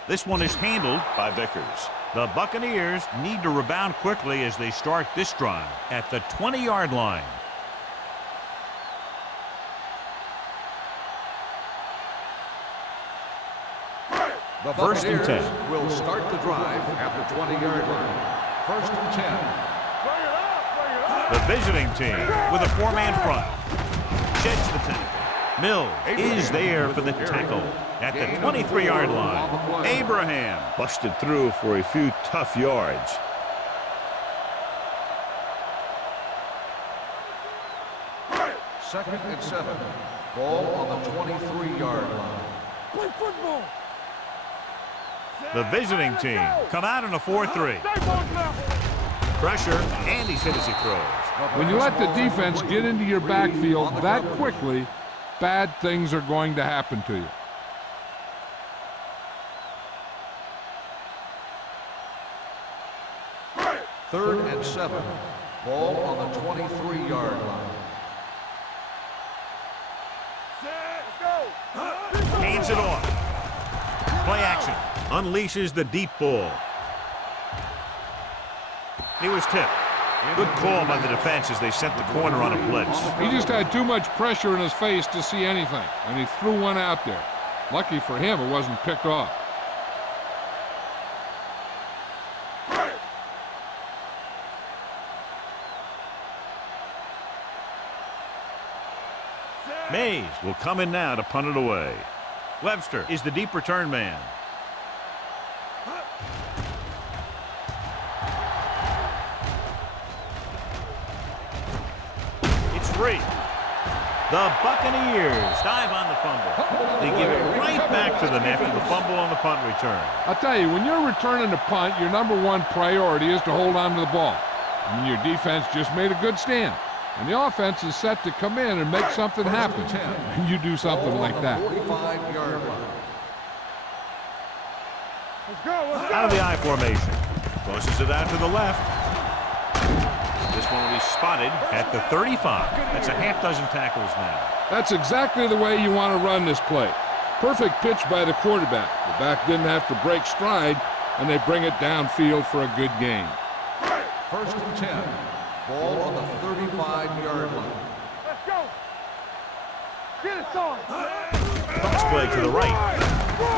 This one is handled by Vickers. The Buccaneers need to rebound quickly as they start this drive at the 20-yard line. The First and Buccaneers 10. will start the drive at the 20-yard line. First and 10. Bring it up, bring it up. The visiting team with a four-man front. Sheds the tackle. Mills is there for the tackle at the 23-yard line. Abraham busted through for a few tough yards. Second and 7. Ball on the 23-yard line. Play football. The visiting team come out in a 4-3. Pressure, and he's hit as he throws. When you let the defense get into your backfield that quickly, bad things are going to happen to you. Third and 7. Ball on the 23-yard line. Hands it off. Play action. Unleashes the deep ball. He was tipped. Good call by the defense as they sent the corner on a blitz. He just had too much pressure in his face to see anything, and he threw one out there. Lucky for him, it wasn't picked off. Mays will come in now to punt it away. Webster is the deep return man. It's free. The Buccaneers dive on the fumble. They give it right back to them after the fumble on the punt return. I'll tell you, when you're returning a punt, your #1 priority is to hold on to the ball. I mean, your defense just made a good stand. And the offense is set to come in and make something happen. And you do something like that. 45-yard line. Let's go, let's go. Out of the I formation. Tosses it out to the left. This one will be spotted at the 35. That's a half dozen tackles now. That's exactly the way you want to run this play. Perfect pitch by the quarterback. The back didn't have to break stride, and they bring it downfield for a good gain. First and 10. Ball on the 35-yard line. Let's go. Get it on. Cross play to the right.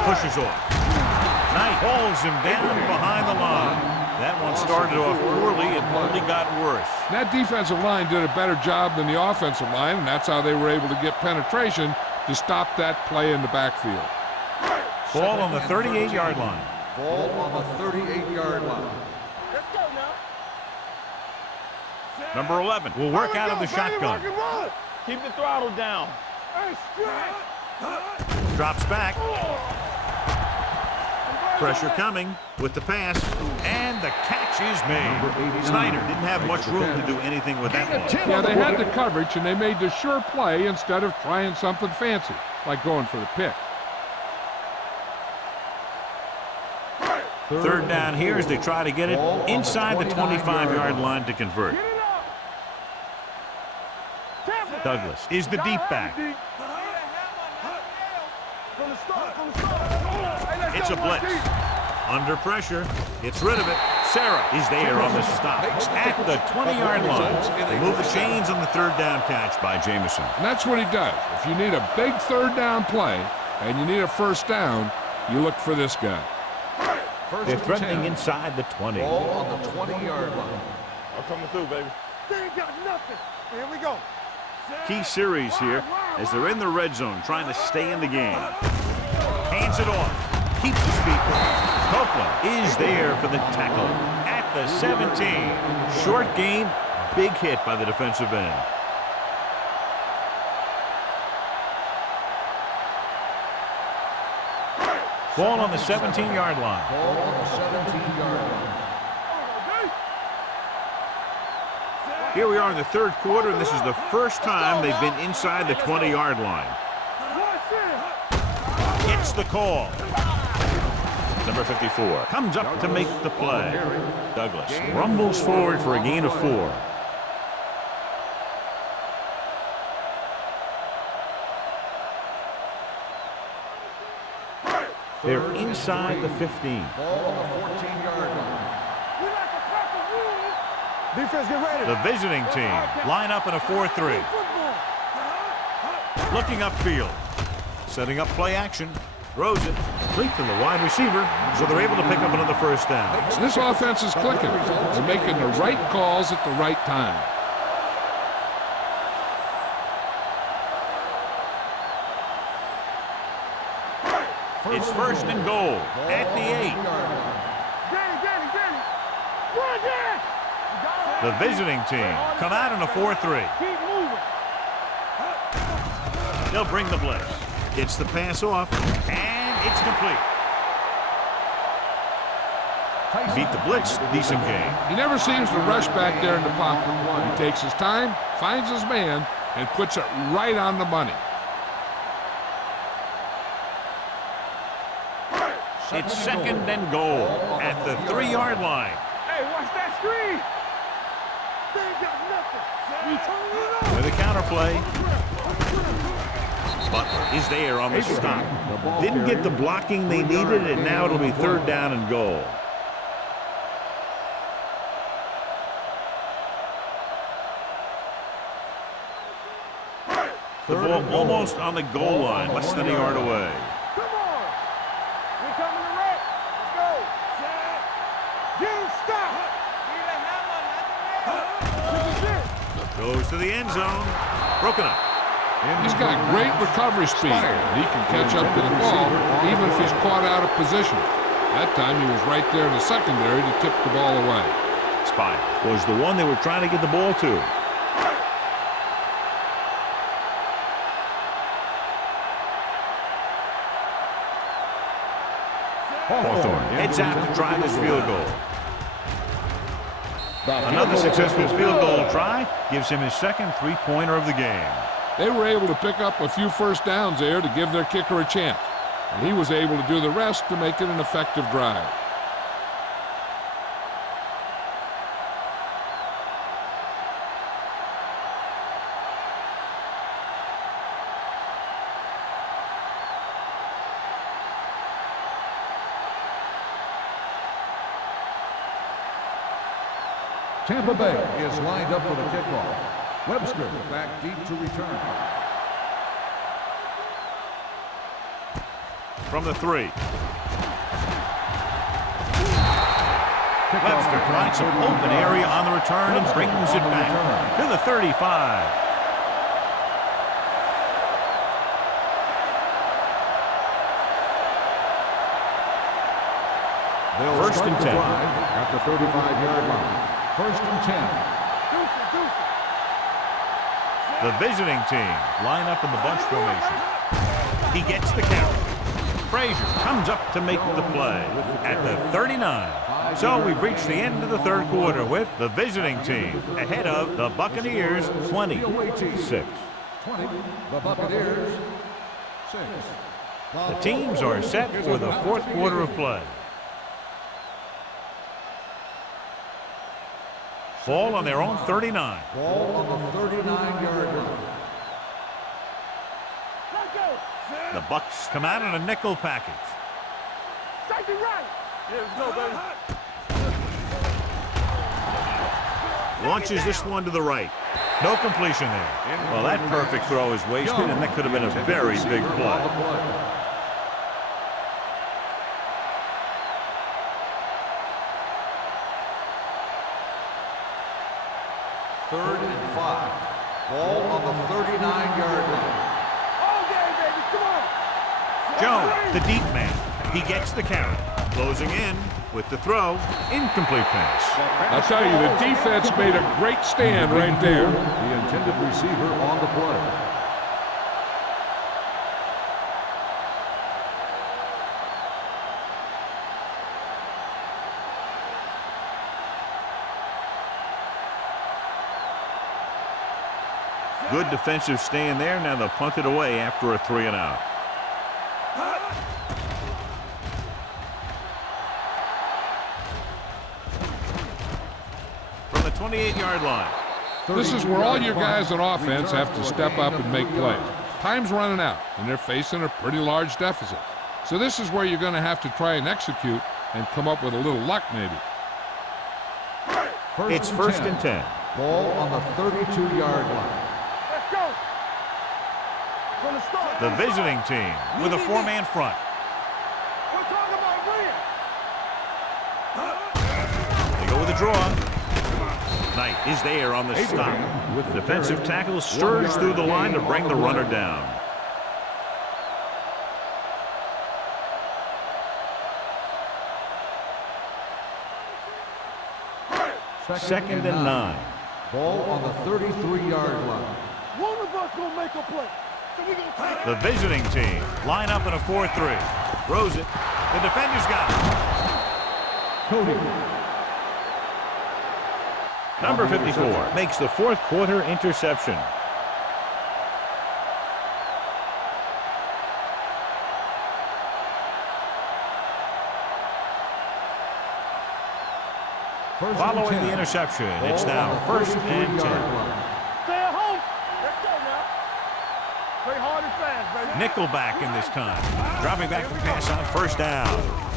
Pushes off. Knight hauls him down behind the line. That one started off poorly and only got worse. That defensive line did a better job than the offensive line, and that's how they were able to get penetration to stop that play in the backfield. Ball on the 38-yard line. Ball on the 38-yard line. Let's go now. Number 11 will work out of the shotgun. Keep the throttle down. Hey, straight. Drops back. Pressure coming with the pass, and the catch is made. Snyder didn't have much room to do anything with that one. Yeah, they had the coverage, and they made the sure play instead of trying something fancy, like going for the pick. Third down here as they try to get it inside the 25-yard line to convert. Douglas is the deep back. It's a blitz. Under pressure. Gets rid of it. Sarah is there on the stop at the 20-yard line. They move the chains on the third down catch by Jamison. And that's what he does. If you need a big third down play and you need a first down, you look for this guy. They're threatening inside the 20. Ball on the 20-yard line. I'm coming through, baby. They ain't got nothing. Here we go. Key series here as they're in the red zone trying to stay in the game. Hands it off. Keeps his feet going. Copeland is there for the tackle at the 17. Short gain, big hit by the defensive end. Ball on the 17-yard line. Ball on the 17-yard line. Here we are in the third quarter, and this is the first time they've been inside the 20-yard line. Gets the call. Number 54 comes up to make the play. Douglas rumbles forward for a gain of 4. They're inside the 15. Ball on the 14-yard line. We like to tackle rules. Defense, get ready. The visiting team line up in a 4-3. Football. Looking upfield. Setting up play action. Throws it. Complete to the wide receiver, so they're able to pick up another first down. This offense is clicking. They're making the right calls at the right time. It's first and goal at the 8. Danny. Run, Dan. The visiting team come out in a 4-3. Keep moving. They'll bring the blitz. Gets the pass off, and it's complete. Beat the blitz, decent game. He never seems to rush back there in the pocket. He takes his time, finds his man, and puts it right on the money. It's second and goal at the 3-yard line. Hey, watch that screen. They ain't got nothing. We turn it up. With a counterplay. Butler is there on the stop. Didn't get the blocking they needed, and now it'll be third down and goal. The ball almost on the goal line, less than a yard away. Come on. We coming to wreck. Let's go. Set. Get stop. Goes to the end zone. Broken up. He's got great recovery speed. He can catch up to the ball even if he's caught out of position. That time he was right there in the secondary to tip the ball away. Spy was the one they were trying to get the ball to. Hawthorne heads out to try this field goal. Another successful field goal try gives him his second three-pointer of the game. They were able to pick up a few first downs there to give their kicker a chance. And he was able to do the rest to make it an effective drive. Tampa Bay is lined up for the kickoff. Webster back deep to return. From the 3. Webster finds some open area on the return and brings it back to the 35. First and 10. At the 35-yard line. First and 10. The visiting team line up in the bunch formation. He gets the count. Frazier comes up to make the play at the 39. So we've reached the end of the third quarter with the visiting team ahead of the Buccaneers 26. 20. The Buccaneers 6. The teams are set for the fourth quarter of play. Ball on their own 39. Ball on the 39-yard line. The Bucs come out in a nickel package. Safety right. Yeah, let's go, baby. Launches this one to the right. No completion there. Well, that perfect throw is wasted, and that could have been a very big play. Third and 5. Ball on the 39-yard line. All day, baby. Come on. Jones, the deep man. He gets the count. Closing in with the throw. Incomplete pass. I'll tell you, the defense made a great stand right there. The intended receiver on the play. Good defensive stand there. Now they'll punt it away after a 3-and-out. From the 28-yard line. This is where all your guys on offense have to step up and make plays. Time's running out, and they're facing a pretty large deficit. So this is where you're going to have to try and execute and come up with a little luck maybe. It's first and 10. Ball on the 32-yard line. Let's go. From the start. The visiting team with a four-man front. We're talking about winning. They go with a draw. Knight is there on the stop. With The defensive tackle stirs through the line to bring the runner down. Second and 9. Ball on the 33-yard line. One of us gonna make a play. So we gonna take The visiting team line up in a 4-3. Throws it. The defender's got it. Cody. Number 54 makes the fourth quarter interception. Following the interception, it's now first and 10. Stay at home. Let's go now. Play hard and fast, baby. Nickelback in this time. Dropping back the pass on first down.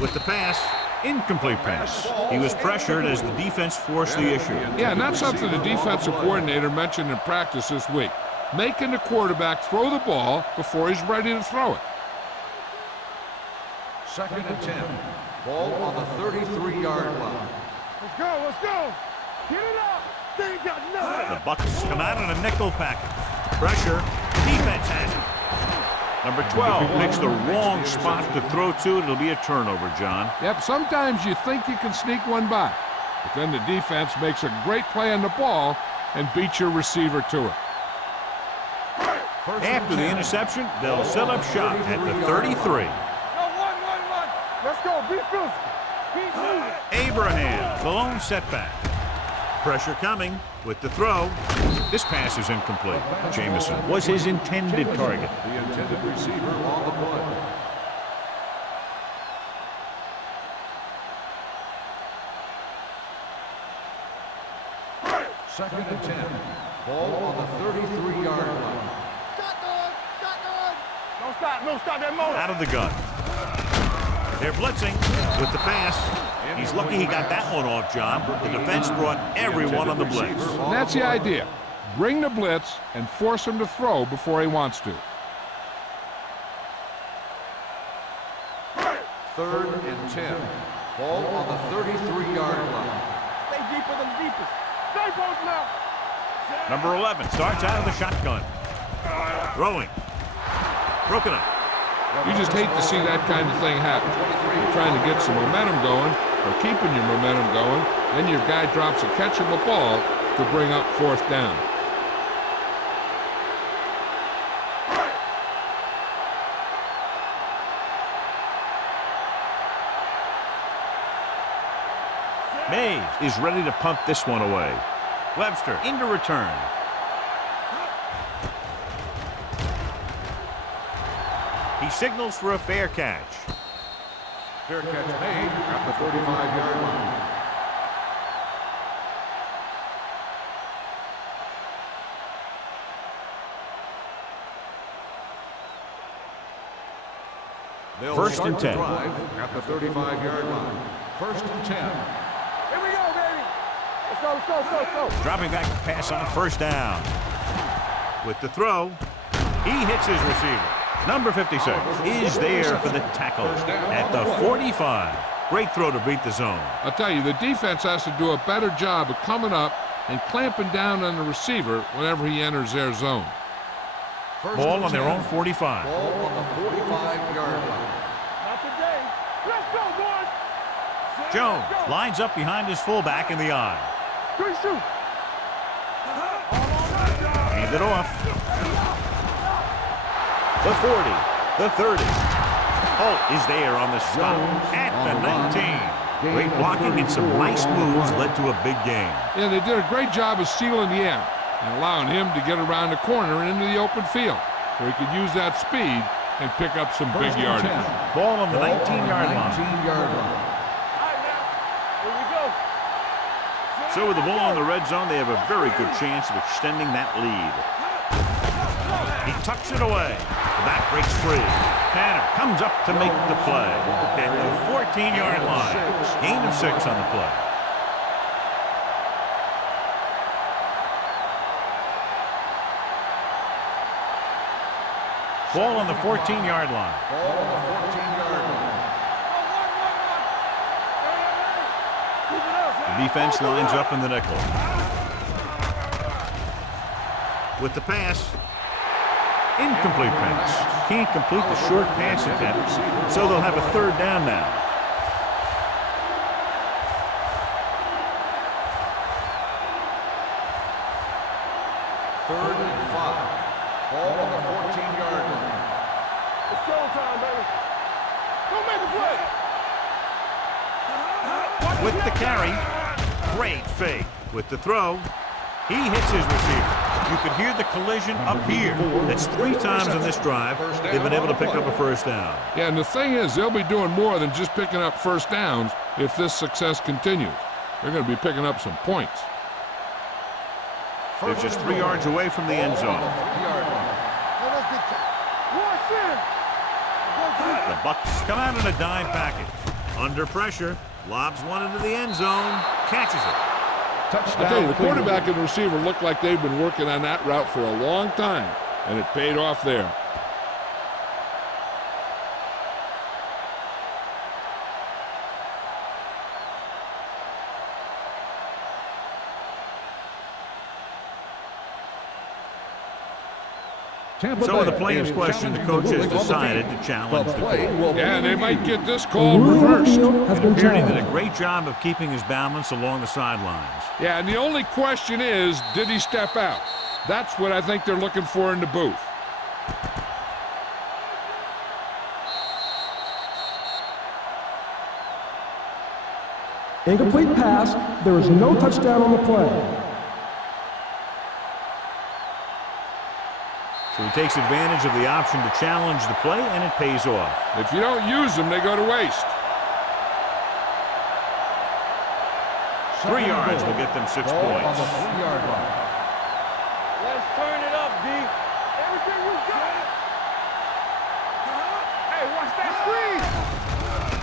With the pass, incomplete pass. He was pressured as the defense forced the issue. Yeah, and that's something the defensive coordinator mentioned in practice this week. Making the quarterback throw the ball before he's ready to throw it. Second and 10. Ball on the 33-yard line. Let's go. Let's go. Get it up. They ain't got nothing. The Bucs come out in a nickel package. Pressure. Defense has it. Number 12 picks the wrong spot to throw to. It'll be a turnover, John. Yep, sometimes you think you can sneak one by, but then the defense makes a great play on the ball and beats your receiver to it. After the interception, they'll set up shop at the 33. No, one. Let's go. Be physical. Keep moving. Abraham, the lone setback. Pressure coming with the throw. This pass is incomplete. Jameson was his intended target. The intended receiver on the play. Second and 10. Ball on the 33-yard line. Shotgun. Don't stop. Don't stop that motor. Out of the gun. They're blitzing with the pass. He's lucky he got that one off, John. The defense brought everyone on the blitz. And that's the idea. Bring the blitz and force him to throw before he wants to. Third and 10. Ball on the 33-yard line. Stay deeper than deepest. Stay both now. Number 11 starts out of the shotgun. Throwing. Broken up. You just hate to see that kind of thing happen. You're trying to get some momentum going or keeping your momentum going, then your guy drops a catchable ball to bring up fourth down. Mays is ready to punt this one away. Webster into return. He signals for a fair catch. Fair catch made at the 45-yard line. First and 10. At the 35-yard line. First and 10. Here we go, baby. Let's go. Dropping back the pass on first down. With the throw, he hits his receiver. Number 56 is there for the tackle at the 45. Great throw to beat the zone. I'll tell you, the defense has to do a better job of coming up and clamping down on the receiver whenever he enters their zone. Ball on their own 45. Ball on the 45-yard line. Not today. Let's go, boys. Jones lines up behind his fullback in the eye. Good shoot. Hand it off. The 40, the 30. Holt is there on the stop at the 19. Great blocking and some nice moves led to a big gain. Yeah, they did a great job of sealing the end and allowing him to get around the corner and into the open field where he could use that speed and pick up some big yardage. Ball on the 19-yard line. 19-yard line. All right, now. Here we go. So with the ball in the red zone, they have a very good chance of extending that lead. He tucks it away. The back breaks free. Tanner comes up to make the play at the 14-yard line. Gain of 6 on the play. Ball on the 14-yard line. Ball on the 14-yard line. The defense lines up in the nickel. With the pass. Incomplete pass. Can't complete the short pass attempt, so they'll have a 3rd down now. Third and 5. Ball on the 14-yard line. It's showtime, baby. Go make a play. With the carry, great fake. With the throw, he hits his receiver. You could hear the collision up here. That's 3 times on this drive they've been able to pick up a 1st down. Yeah, and the thing is, they'll be doing more than just picking up 1st downs if this success continues. They're going to be picking up some points. They're just 3 yards away from the end zone. The Bucks come out in a dime package. Under pressure, lobs one into the end zone, catches it. I tell you, the quarterback and the receiver look like they've been working on that route for a long time, and it paid off there. So with the player's question, the coach has decided to challenge the call. Yeah, they might get this call reversed. It appeared he did a great job of keeping his balance along the sidelines. Yeah, and the only question is, did he step out? That's what I think they're looking for in the booth. Incomplete pass. There is no touchdown on the play. So he takes advantage of the option to challenge the play, and it pays off. If you don't use them, they go to waste. 3 yards will get them 6 Ball on points. the 3-yard line. Let's turn it up, D. Everything you got. Hey, watch that screen.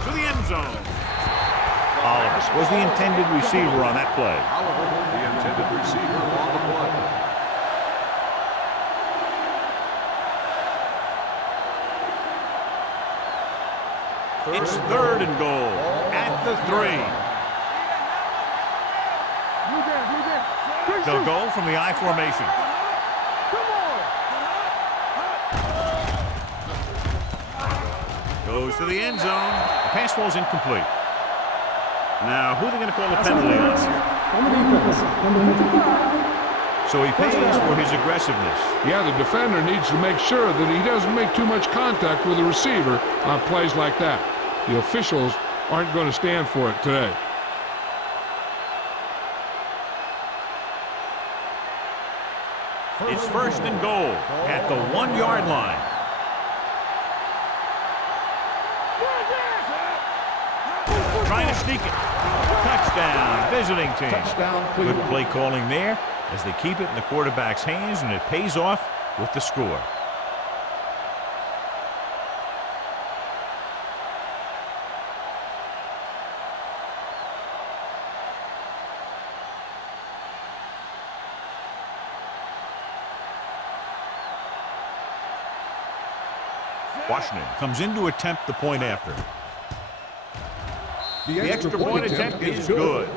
To the end zone. Oliver was the intended receiver on that play. Oliver, the intended receiver on the play. It's 3rd and goal at the 3. They'll go from the I formation. Goes to the end zone. The pass falls incomplete. Now, who are they going to call the penalty on here? On the defense, number 55. So he pays for his aggressiveness. Yeah, the defender needs to make sure that he doesn't make too much contact with the receiver on plays like that. The officials aren't going to stand for it today. It's 1st and goal at the 1-yard line. Trying to sneak it. Touchdown, visiting team. Touchdown, Good Cleveland. play calling there as they keep it in the quarterback's hands, and it pays off with the score. Washington comes in to attempt the point after. The extra point attempt is good.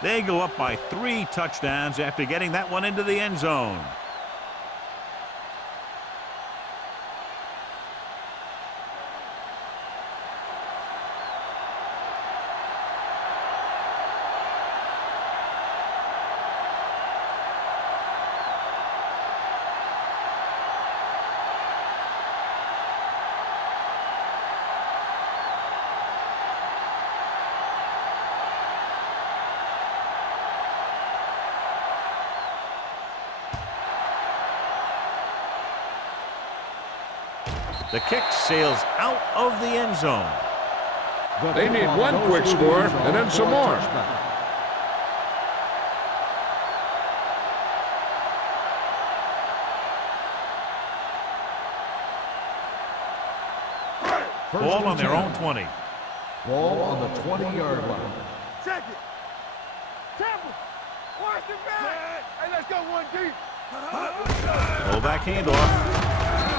They go up by 3 touchdowns after getting that one into the end zone. The kick sails out of the end zone. They need one quick score and then some more. Ball on their own 20. Ball on the 20-yard line. Check it. Temple. Watch the back. Hey, let's go one deep. Fullback handoff.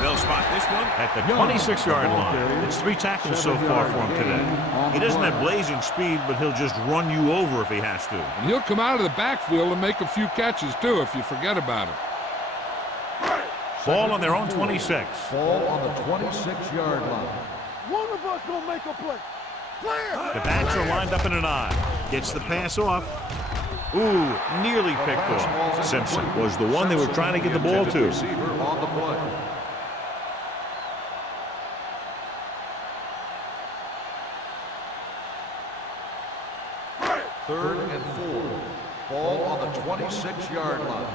They'll spot this one at the 26-yard line. It's 3 tackles so far for him today. He doesn't have blazing speed, but he'll just run you over if he has to. And he'll come out of the backfield and make a few catches, too, if you forget about him. Ball on their own 26. Ball on the 26-yard line. One of us gonna make a play. Clear. The backs are lined up in an I. Gets the pass off. Ooh, nearly picked off. Simpson was the one they were trying to get the ball to. Receiver on the play. Third and 4. Ball on the 26-yard line.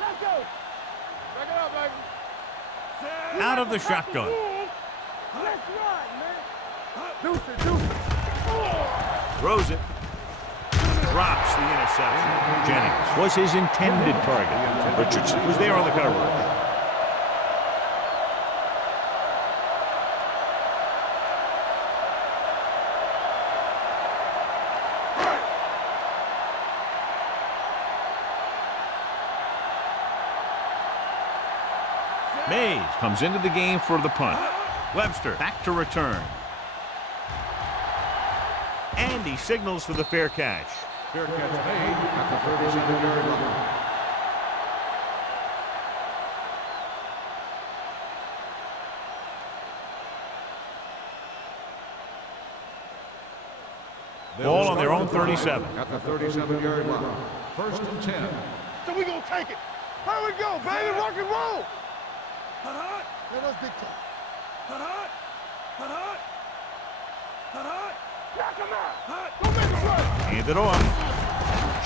Let's go. Back it up, baby. Out of the shotgun. Let's run, man. Deuce it. Throws it. Drops the interception. Jennings was his intended target. Richardson was there on the coverage. Mays comes into the game for the punt. Webster back to return. And he signals for the fair catch. Fair catch made at the 37-yard line. Ball on their own 37. At the 37-yard line. First and 10. So we gonna take it. Here we go, baby. Rock and roll. Let us dictate. Knock him out. Go make a play. Hand it off.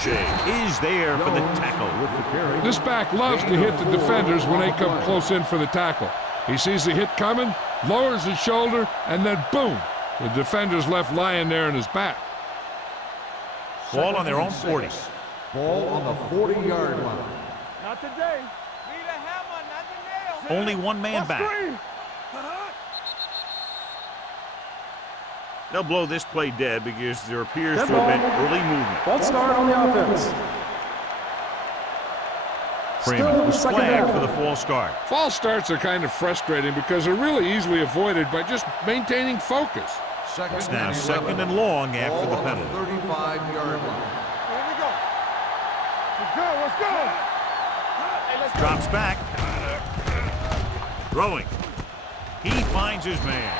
Shea is there for the tackle with the carry. This back loves to hit the defenders when they come close in for the tackle. He sees the hit coming, lowers his shoulder, and then boom, the defender's left lying there in his back. Ball on their own 40. Ball on the 40-yard line. Not today. Need a hammer, not the nail. Only one man back. Screen. They'll blow this play dead because there appears to have been early movement. False start on the offense. Freeman was second flagged down. for the false start. False starts are kind of frustrating because they're really easily avoided by just maintaining focus. It's now second and long after the penalty. 35-yard line. Here we go. Let's go. Hey, let's go. Drops back. Throwing. He finds his man.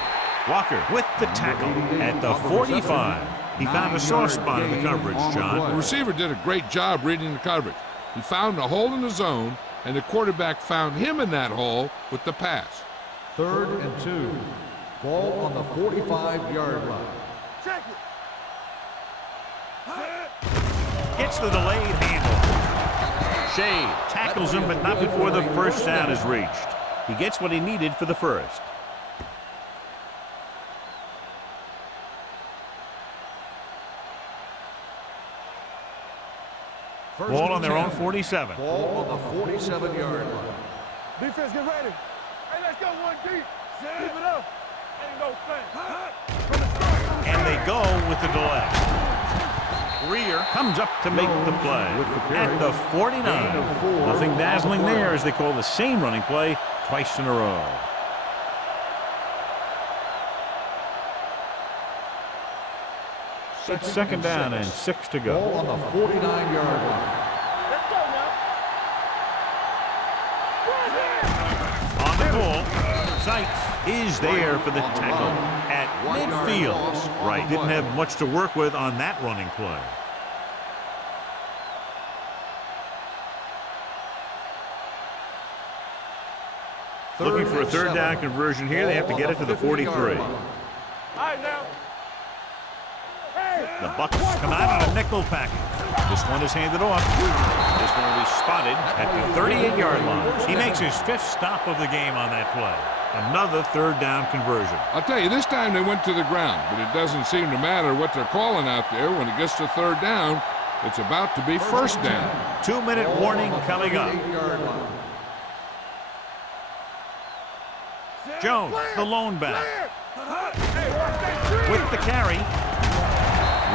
Walker with the tackle at the 45. He found a soft spot in the coverage, John. The receiver did a great job reading the coverage. He found a hole in the zone, and the quarterback found him in that hole with the pass. Third and 2. Ball on the 45-yard line. Check it. Gets the delayed handle. Shea tackles him, but not before the first down is reached. He gets what he needed for the first. Ball on their own 47. Ball on the 47-yard line. Defense, get ready. Hey, let's go one deep. Keep it up. Ain't no thing. And they go with the delay. Greer comes up to make the play at the 49. Nothing dazzling there as they call the same running play twice in a row. It's second down and 6 to go. Ball on the 49-yard line. Let's go now. On the ball, Sykes is there for the tackle at midfield. Right, didn't have much to work with on that running play. Looking for a third down conversion here. They have to get it to the 43. All right, now. Hey. The Bucks come out on a nickel package. This one is handed off. This one will be spotted at the 38-yard line. He makes his 5th stop of the game on that play. Another third down conversion. I'll tell you, this time they went to the ground, but it doesn't seem to matter what they're calling out there. When it gets to third down, it's about to be first down. 2-minute warning coming up. Jones, the lone back. with the carry.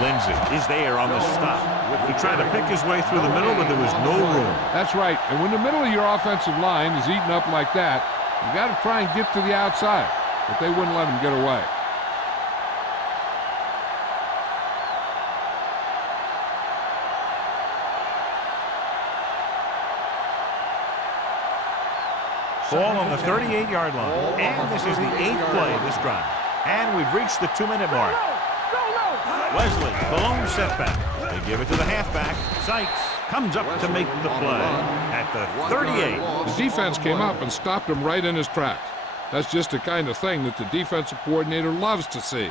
Lindsay is there on the stop. He tried to pick his way through the middle, but there was no room. That's right. And when the middle of your offensive line is eaten up like that, you got to try and get to the outside. But they wouldn't let him get away. Ball on the 38-yard line. And this is the 8th play of this drive. And we've reached the 2-minute mark. Wesley, the lone setback. They give it to the halfback. Sykes comes up to make the play at the 38. The defense came up and stopped him right in his tracks. That's just the kind of thing that the defensive coordinator loves to see.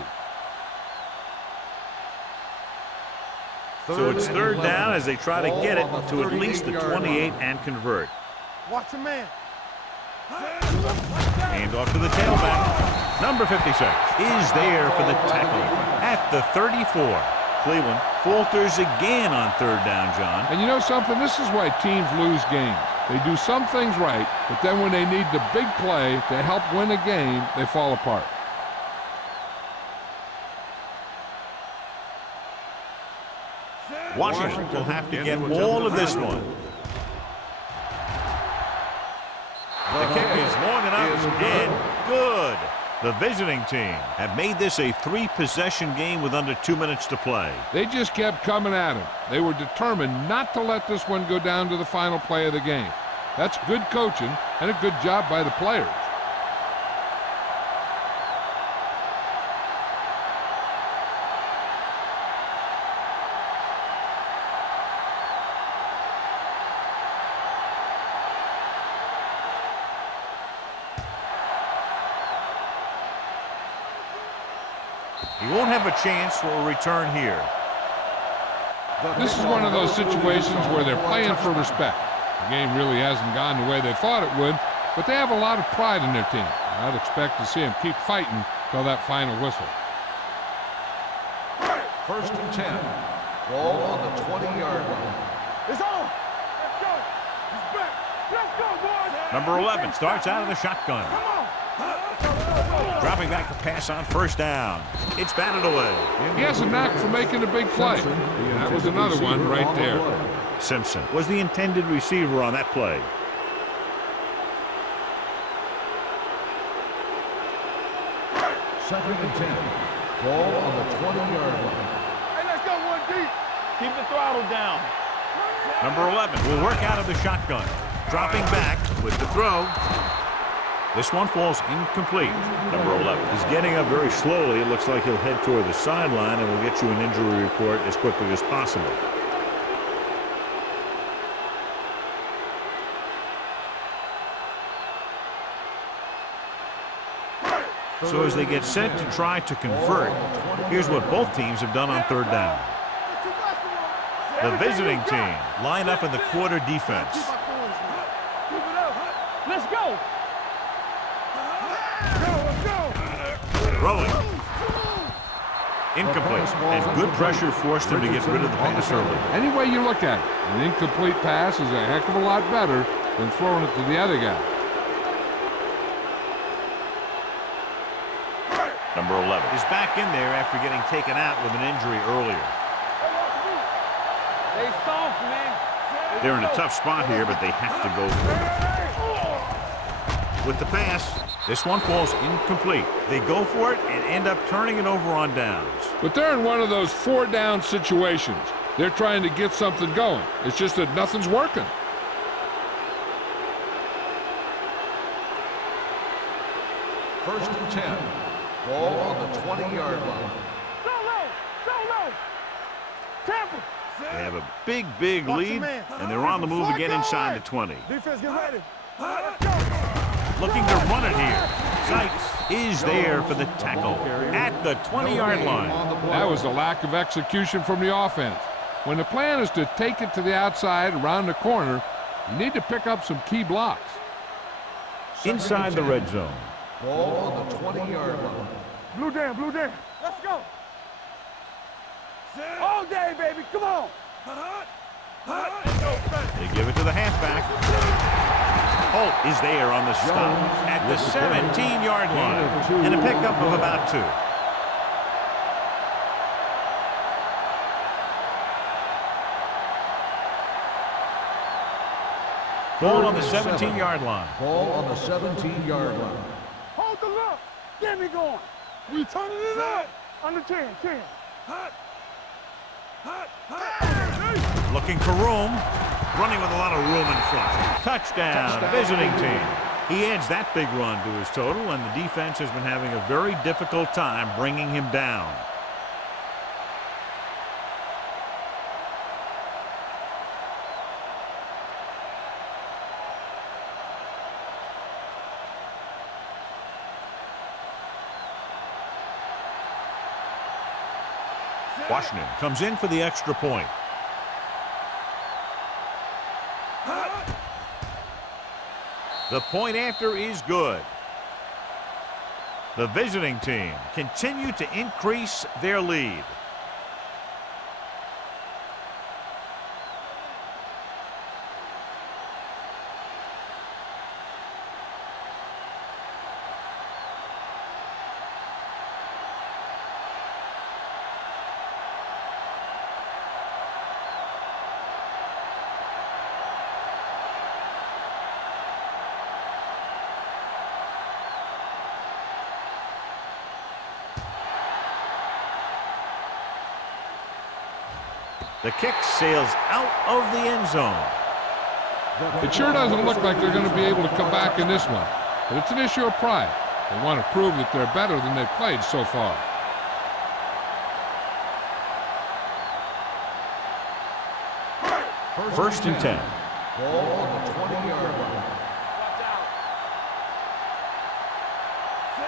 So it's 3rd down as they try to get it to at least the 28 and convert. Watch a man. Hand off to the tailback. Number 56 is there for the tackle at the 34. Cleveland falters again on 3rd down, John. And you know something? This is why teams lose games. They do some things right, but then when they need the big play to help win a game, they fall apart. Washington will have to get all of this one. The kick is long enough and good. The visiting team have made this a 3-possession game with under 2 minutes to play. They just kept coming at him. They were determined not to let this one go down to the final play of the game. That's good coaching and a good job by the players. He won't have a chance for a return here. This is one of those situations where they're playing for respect. The game really hasn't gone the way they thought it would, but they have a lot of pride in their team. I'd expect to see them keep fighting till that final whistle. 1st and 10. Ball on the 20-yard line. It's on. Let's go. He's back. Let's go, boys. Number 11 starts out of the shotgun. Come on. Dropping back to pass on 1st down. It's batted away. He has a knack for making a big play. That was another one right there. Simpson was the intended receiver on that play. Second and 10. Ball on the 20-yard line. Hey, let's go one deep. Keep the throttle down. Number 11 will work out of the shotgun. Dropping back with the throw. This one falls incomplete. Number 11 is getting up very slowly. It looks like he'll head toward the sideline, and we'll get you an injury report as quickly as possible. So as they get set to try to convert, here's what both teams have done on 3rd down. The visiting team line up in the quarter defense. Let's go. Throwing. Incomplete. And good pressure forced him to get rid of the pass early. Any way you look at it, an incomplete pass is a heck of a lot better than throwing it to the other guy. Number 11 is back in there after getting taken out with an injury earlier. They soft, man. They're in a tough spot here, but they have to go for it. With the pass, this one falls incomplete. They go for it and end up turning it over on downs. But they're in one of those 4-down situations. They're trying to get something going. It's just that nothing's working. First and 10. Ball on the 20-yard line. Solo. Tampa. They have a big lead, and they're on the move again inside the 20. Defense, get ready. Looking to run it here. Sykes is there for the tackle at the 20-yard line. That was a lack of execution from the offense. When the plan is to take it to the outside around the corner, you need to pick up some key blocks. Inside the red zone. Ball on the 20-yard line. Blue down. Let's go. All day, baby. Come on. They give it to the halfback. Holt is there on the stop at the 17-yard line and a pickup of about 2. Ball on the 17-yard line. Ball on the 17-yard line. Hold the look. Get me going. We turning it up. Under 10. Looking for room. Running with a lot of room in front. Touchdown, visiting team. He adds that big run to his total, and the defense has been having a very difficult time bringing him down. Washington comes in for the extra point. The point after is good. The visiting team continue to increase their lead. The kick sails out of the end zone. It sure doesn't look like they're going to be able to come back in this one, but it's an issue of pride. They want to prove that they're better than they've played so far. First and 10. Ball on the 20-yard line.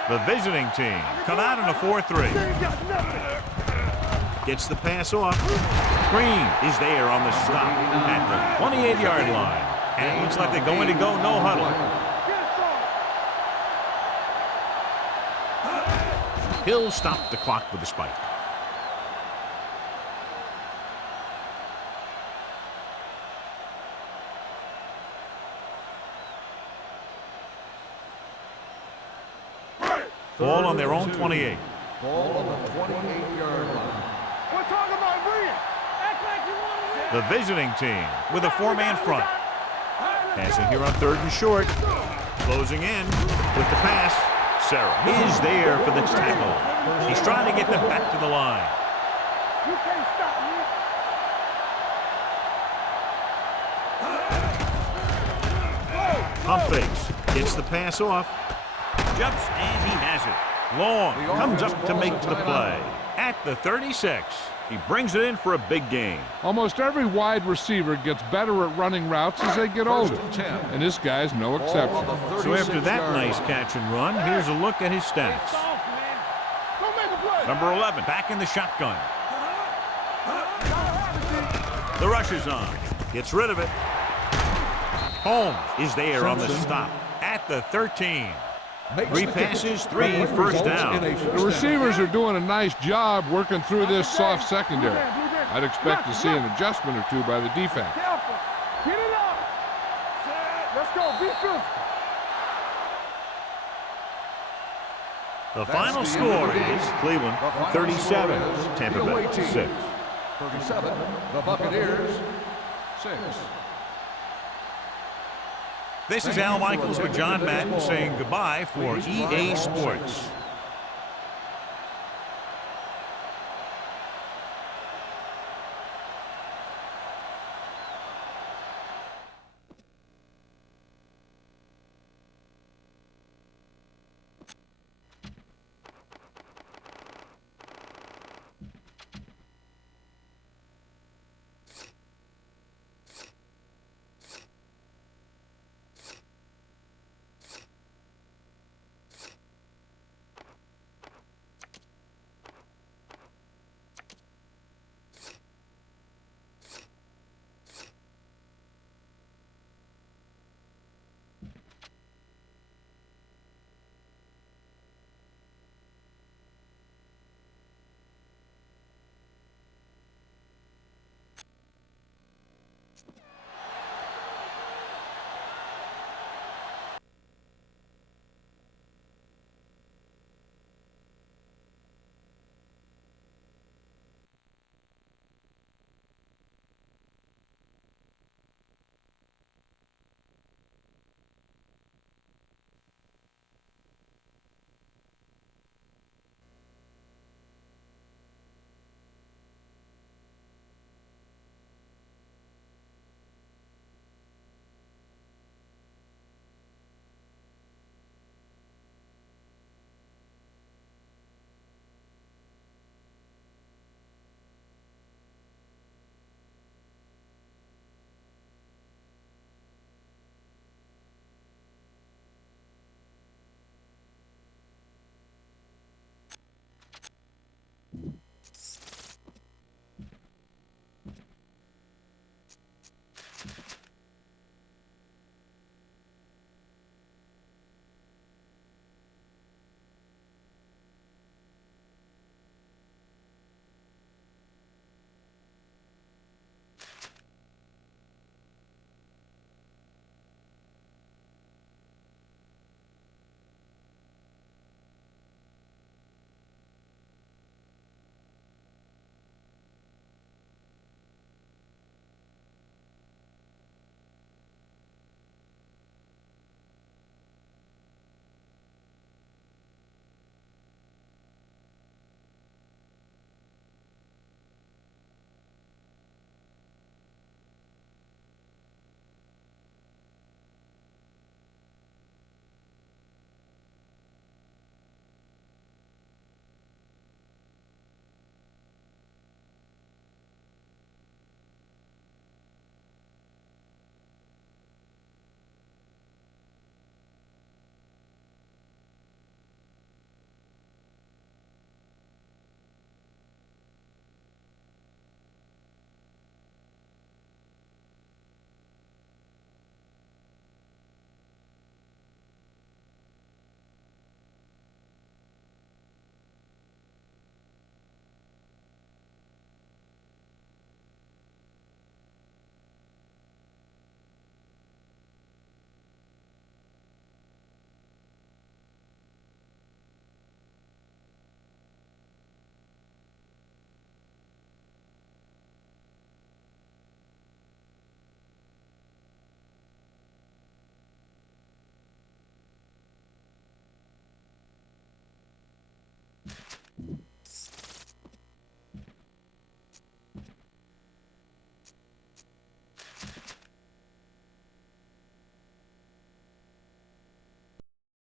The visiting team come out in a 4-3. Gets the pass off. Green is there on the stop at the 28-yard line. And it looks like they're going to go no huddle. He'll stop the clock with a spike. Ball on their own 28. Ball on the 28-yard line. We're talking about Green. Act like you want to. The visiting team with a four-man front. Passing here on 3rd and short. Closing in with the pass. Sarah is there for the tackle. He's trying to get them back to the line. You can't stop me. Pump fakes. Gets the pass off. Jumps and he has it. Long comes up to make the play. At the 36. He brings it in for a big gain. Almost every wide receiver gets better at running routes as they get older, and this guy's no exception. So after that nice catch and run, here's a look at his stats. Go make a play. Number 11, back in the shotgun. The rush is on. Gets rid of it. Holmes is there on the stop at the 13. 3 passes, 3 first down. The receivers are doing a nice job working through this soft secondary. I'd expect to see an adjustment or two by the defense. Careful. Get it up. Let's go. Be physical. The final score is Cleveland 37, Tampa Bay 6. 37, the Buccaneers 6. This is Al Michaels with John Madden saying goodbye for EA Sports.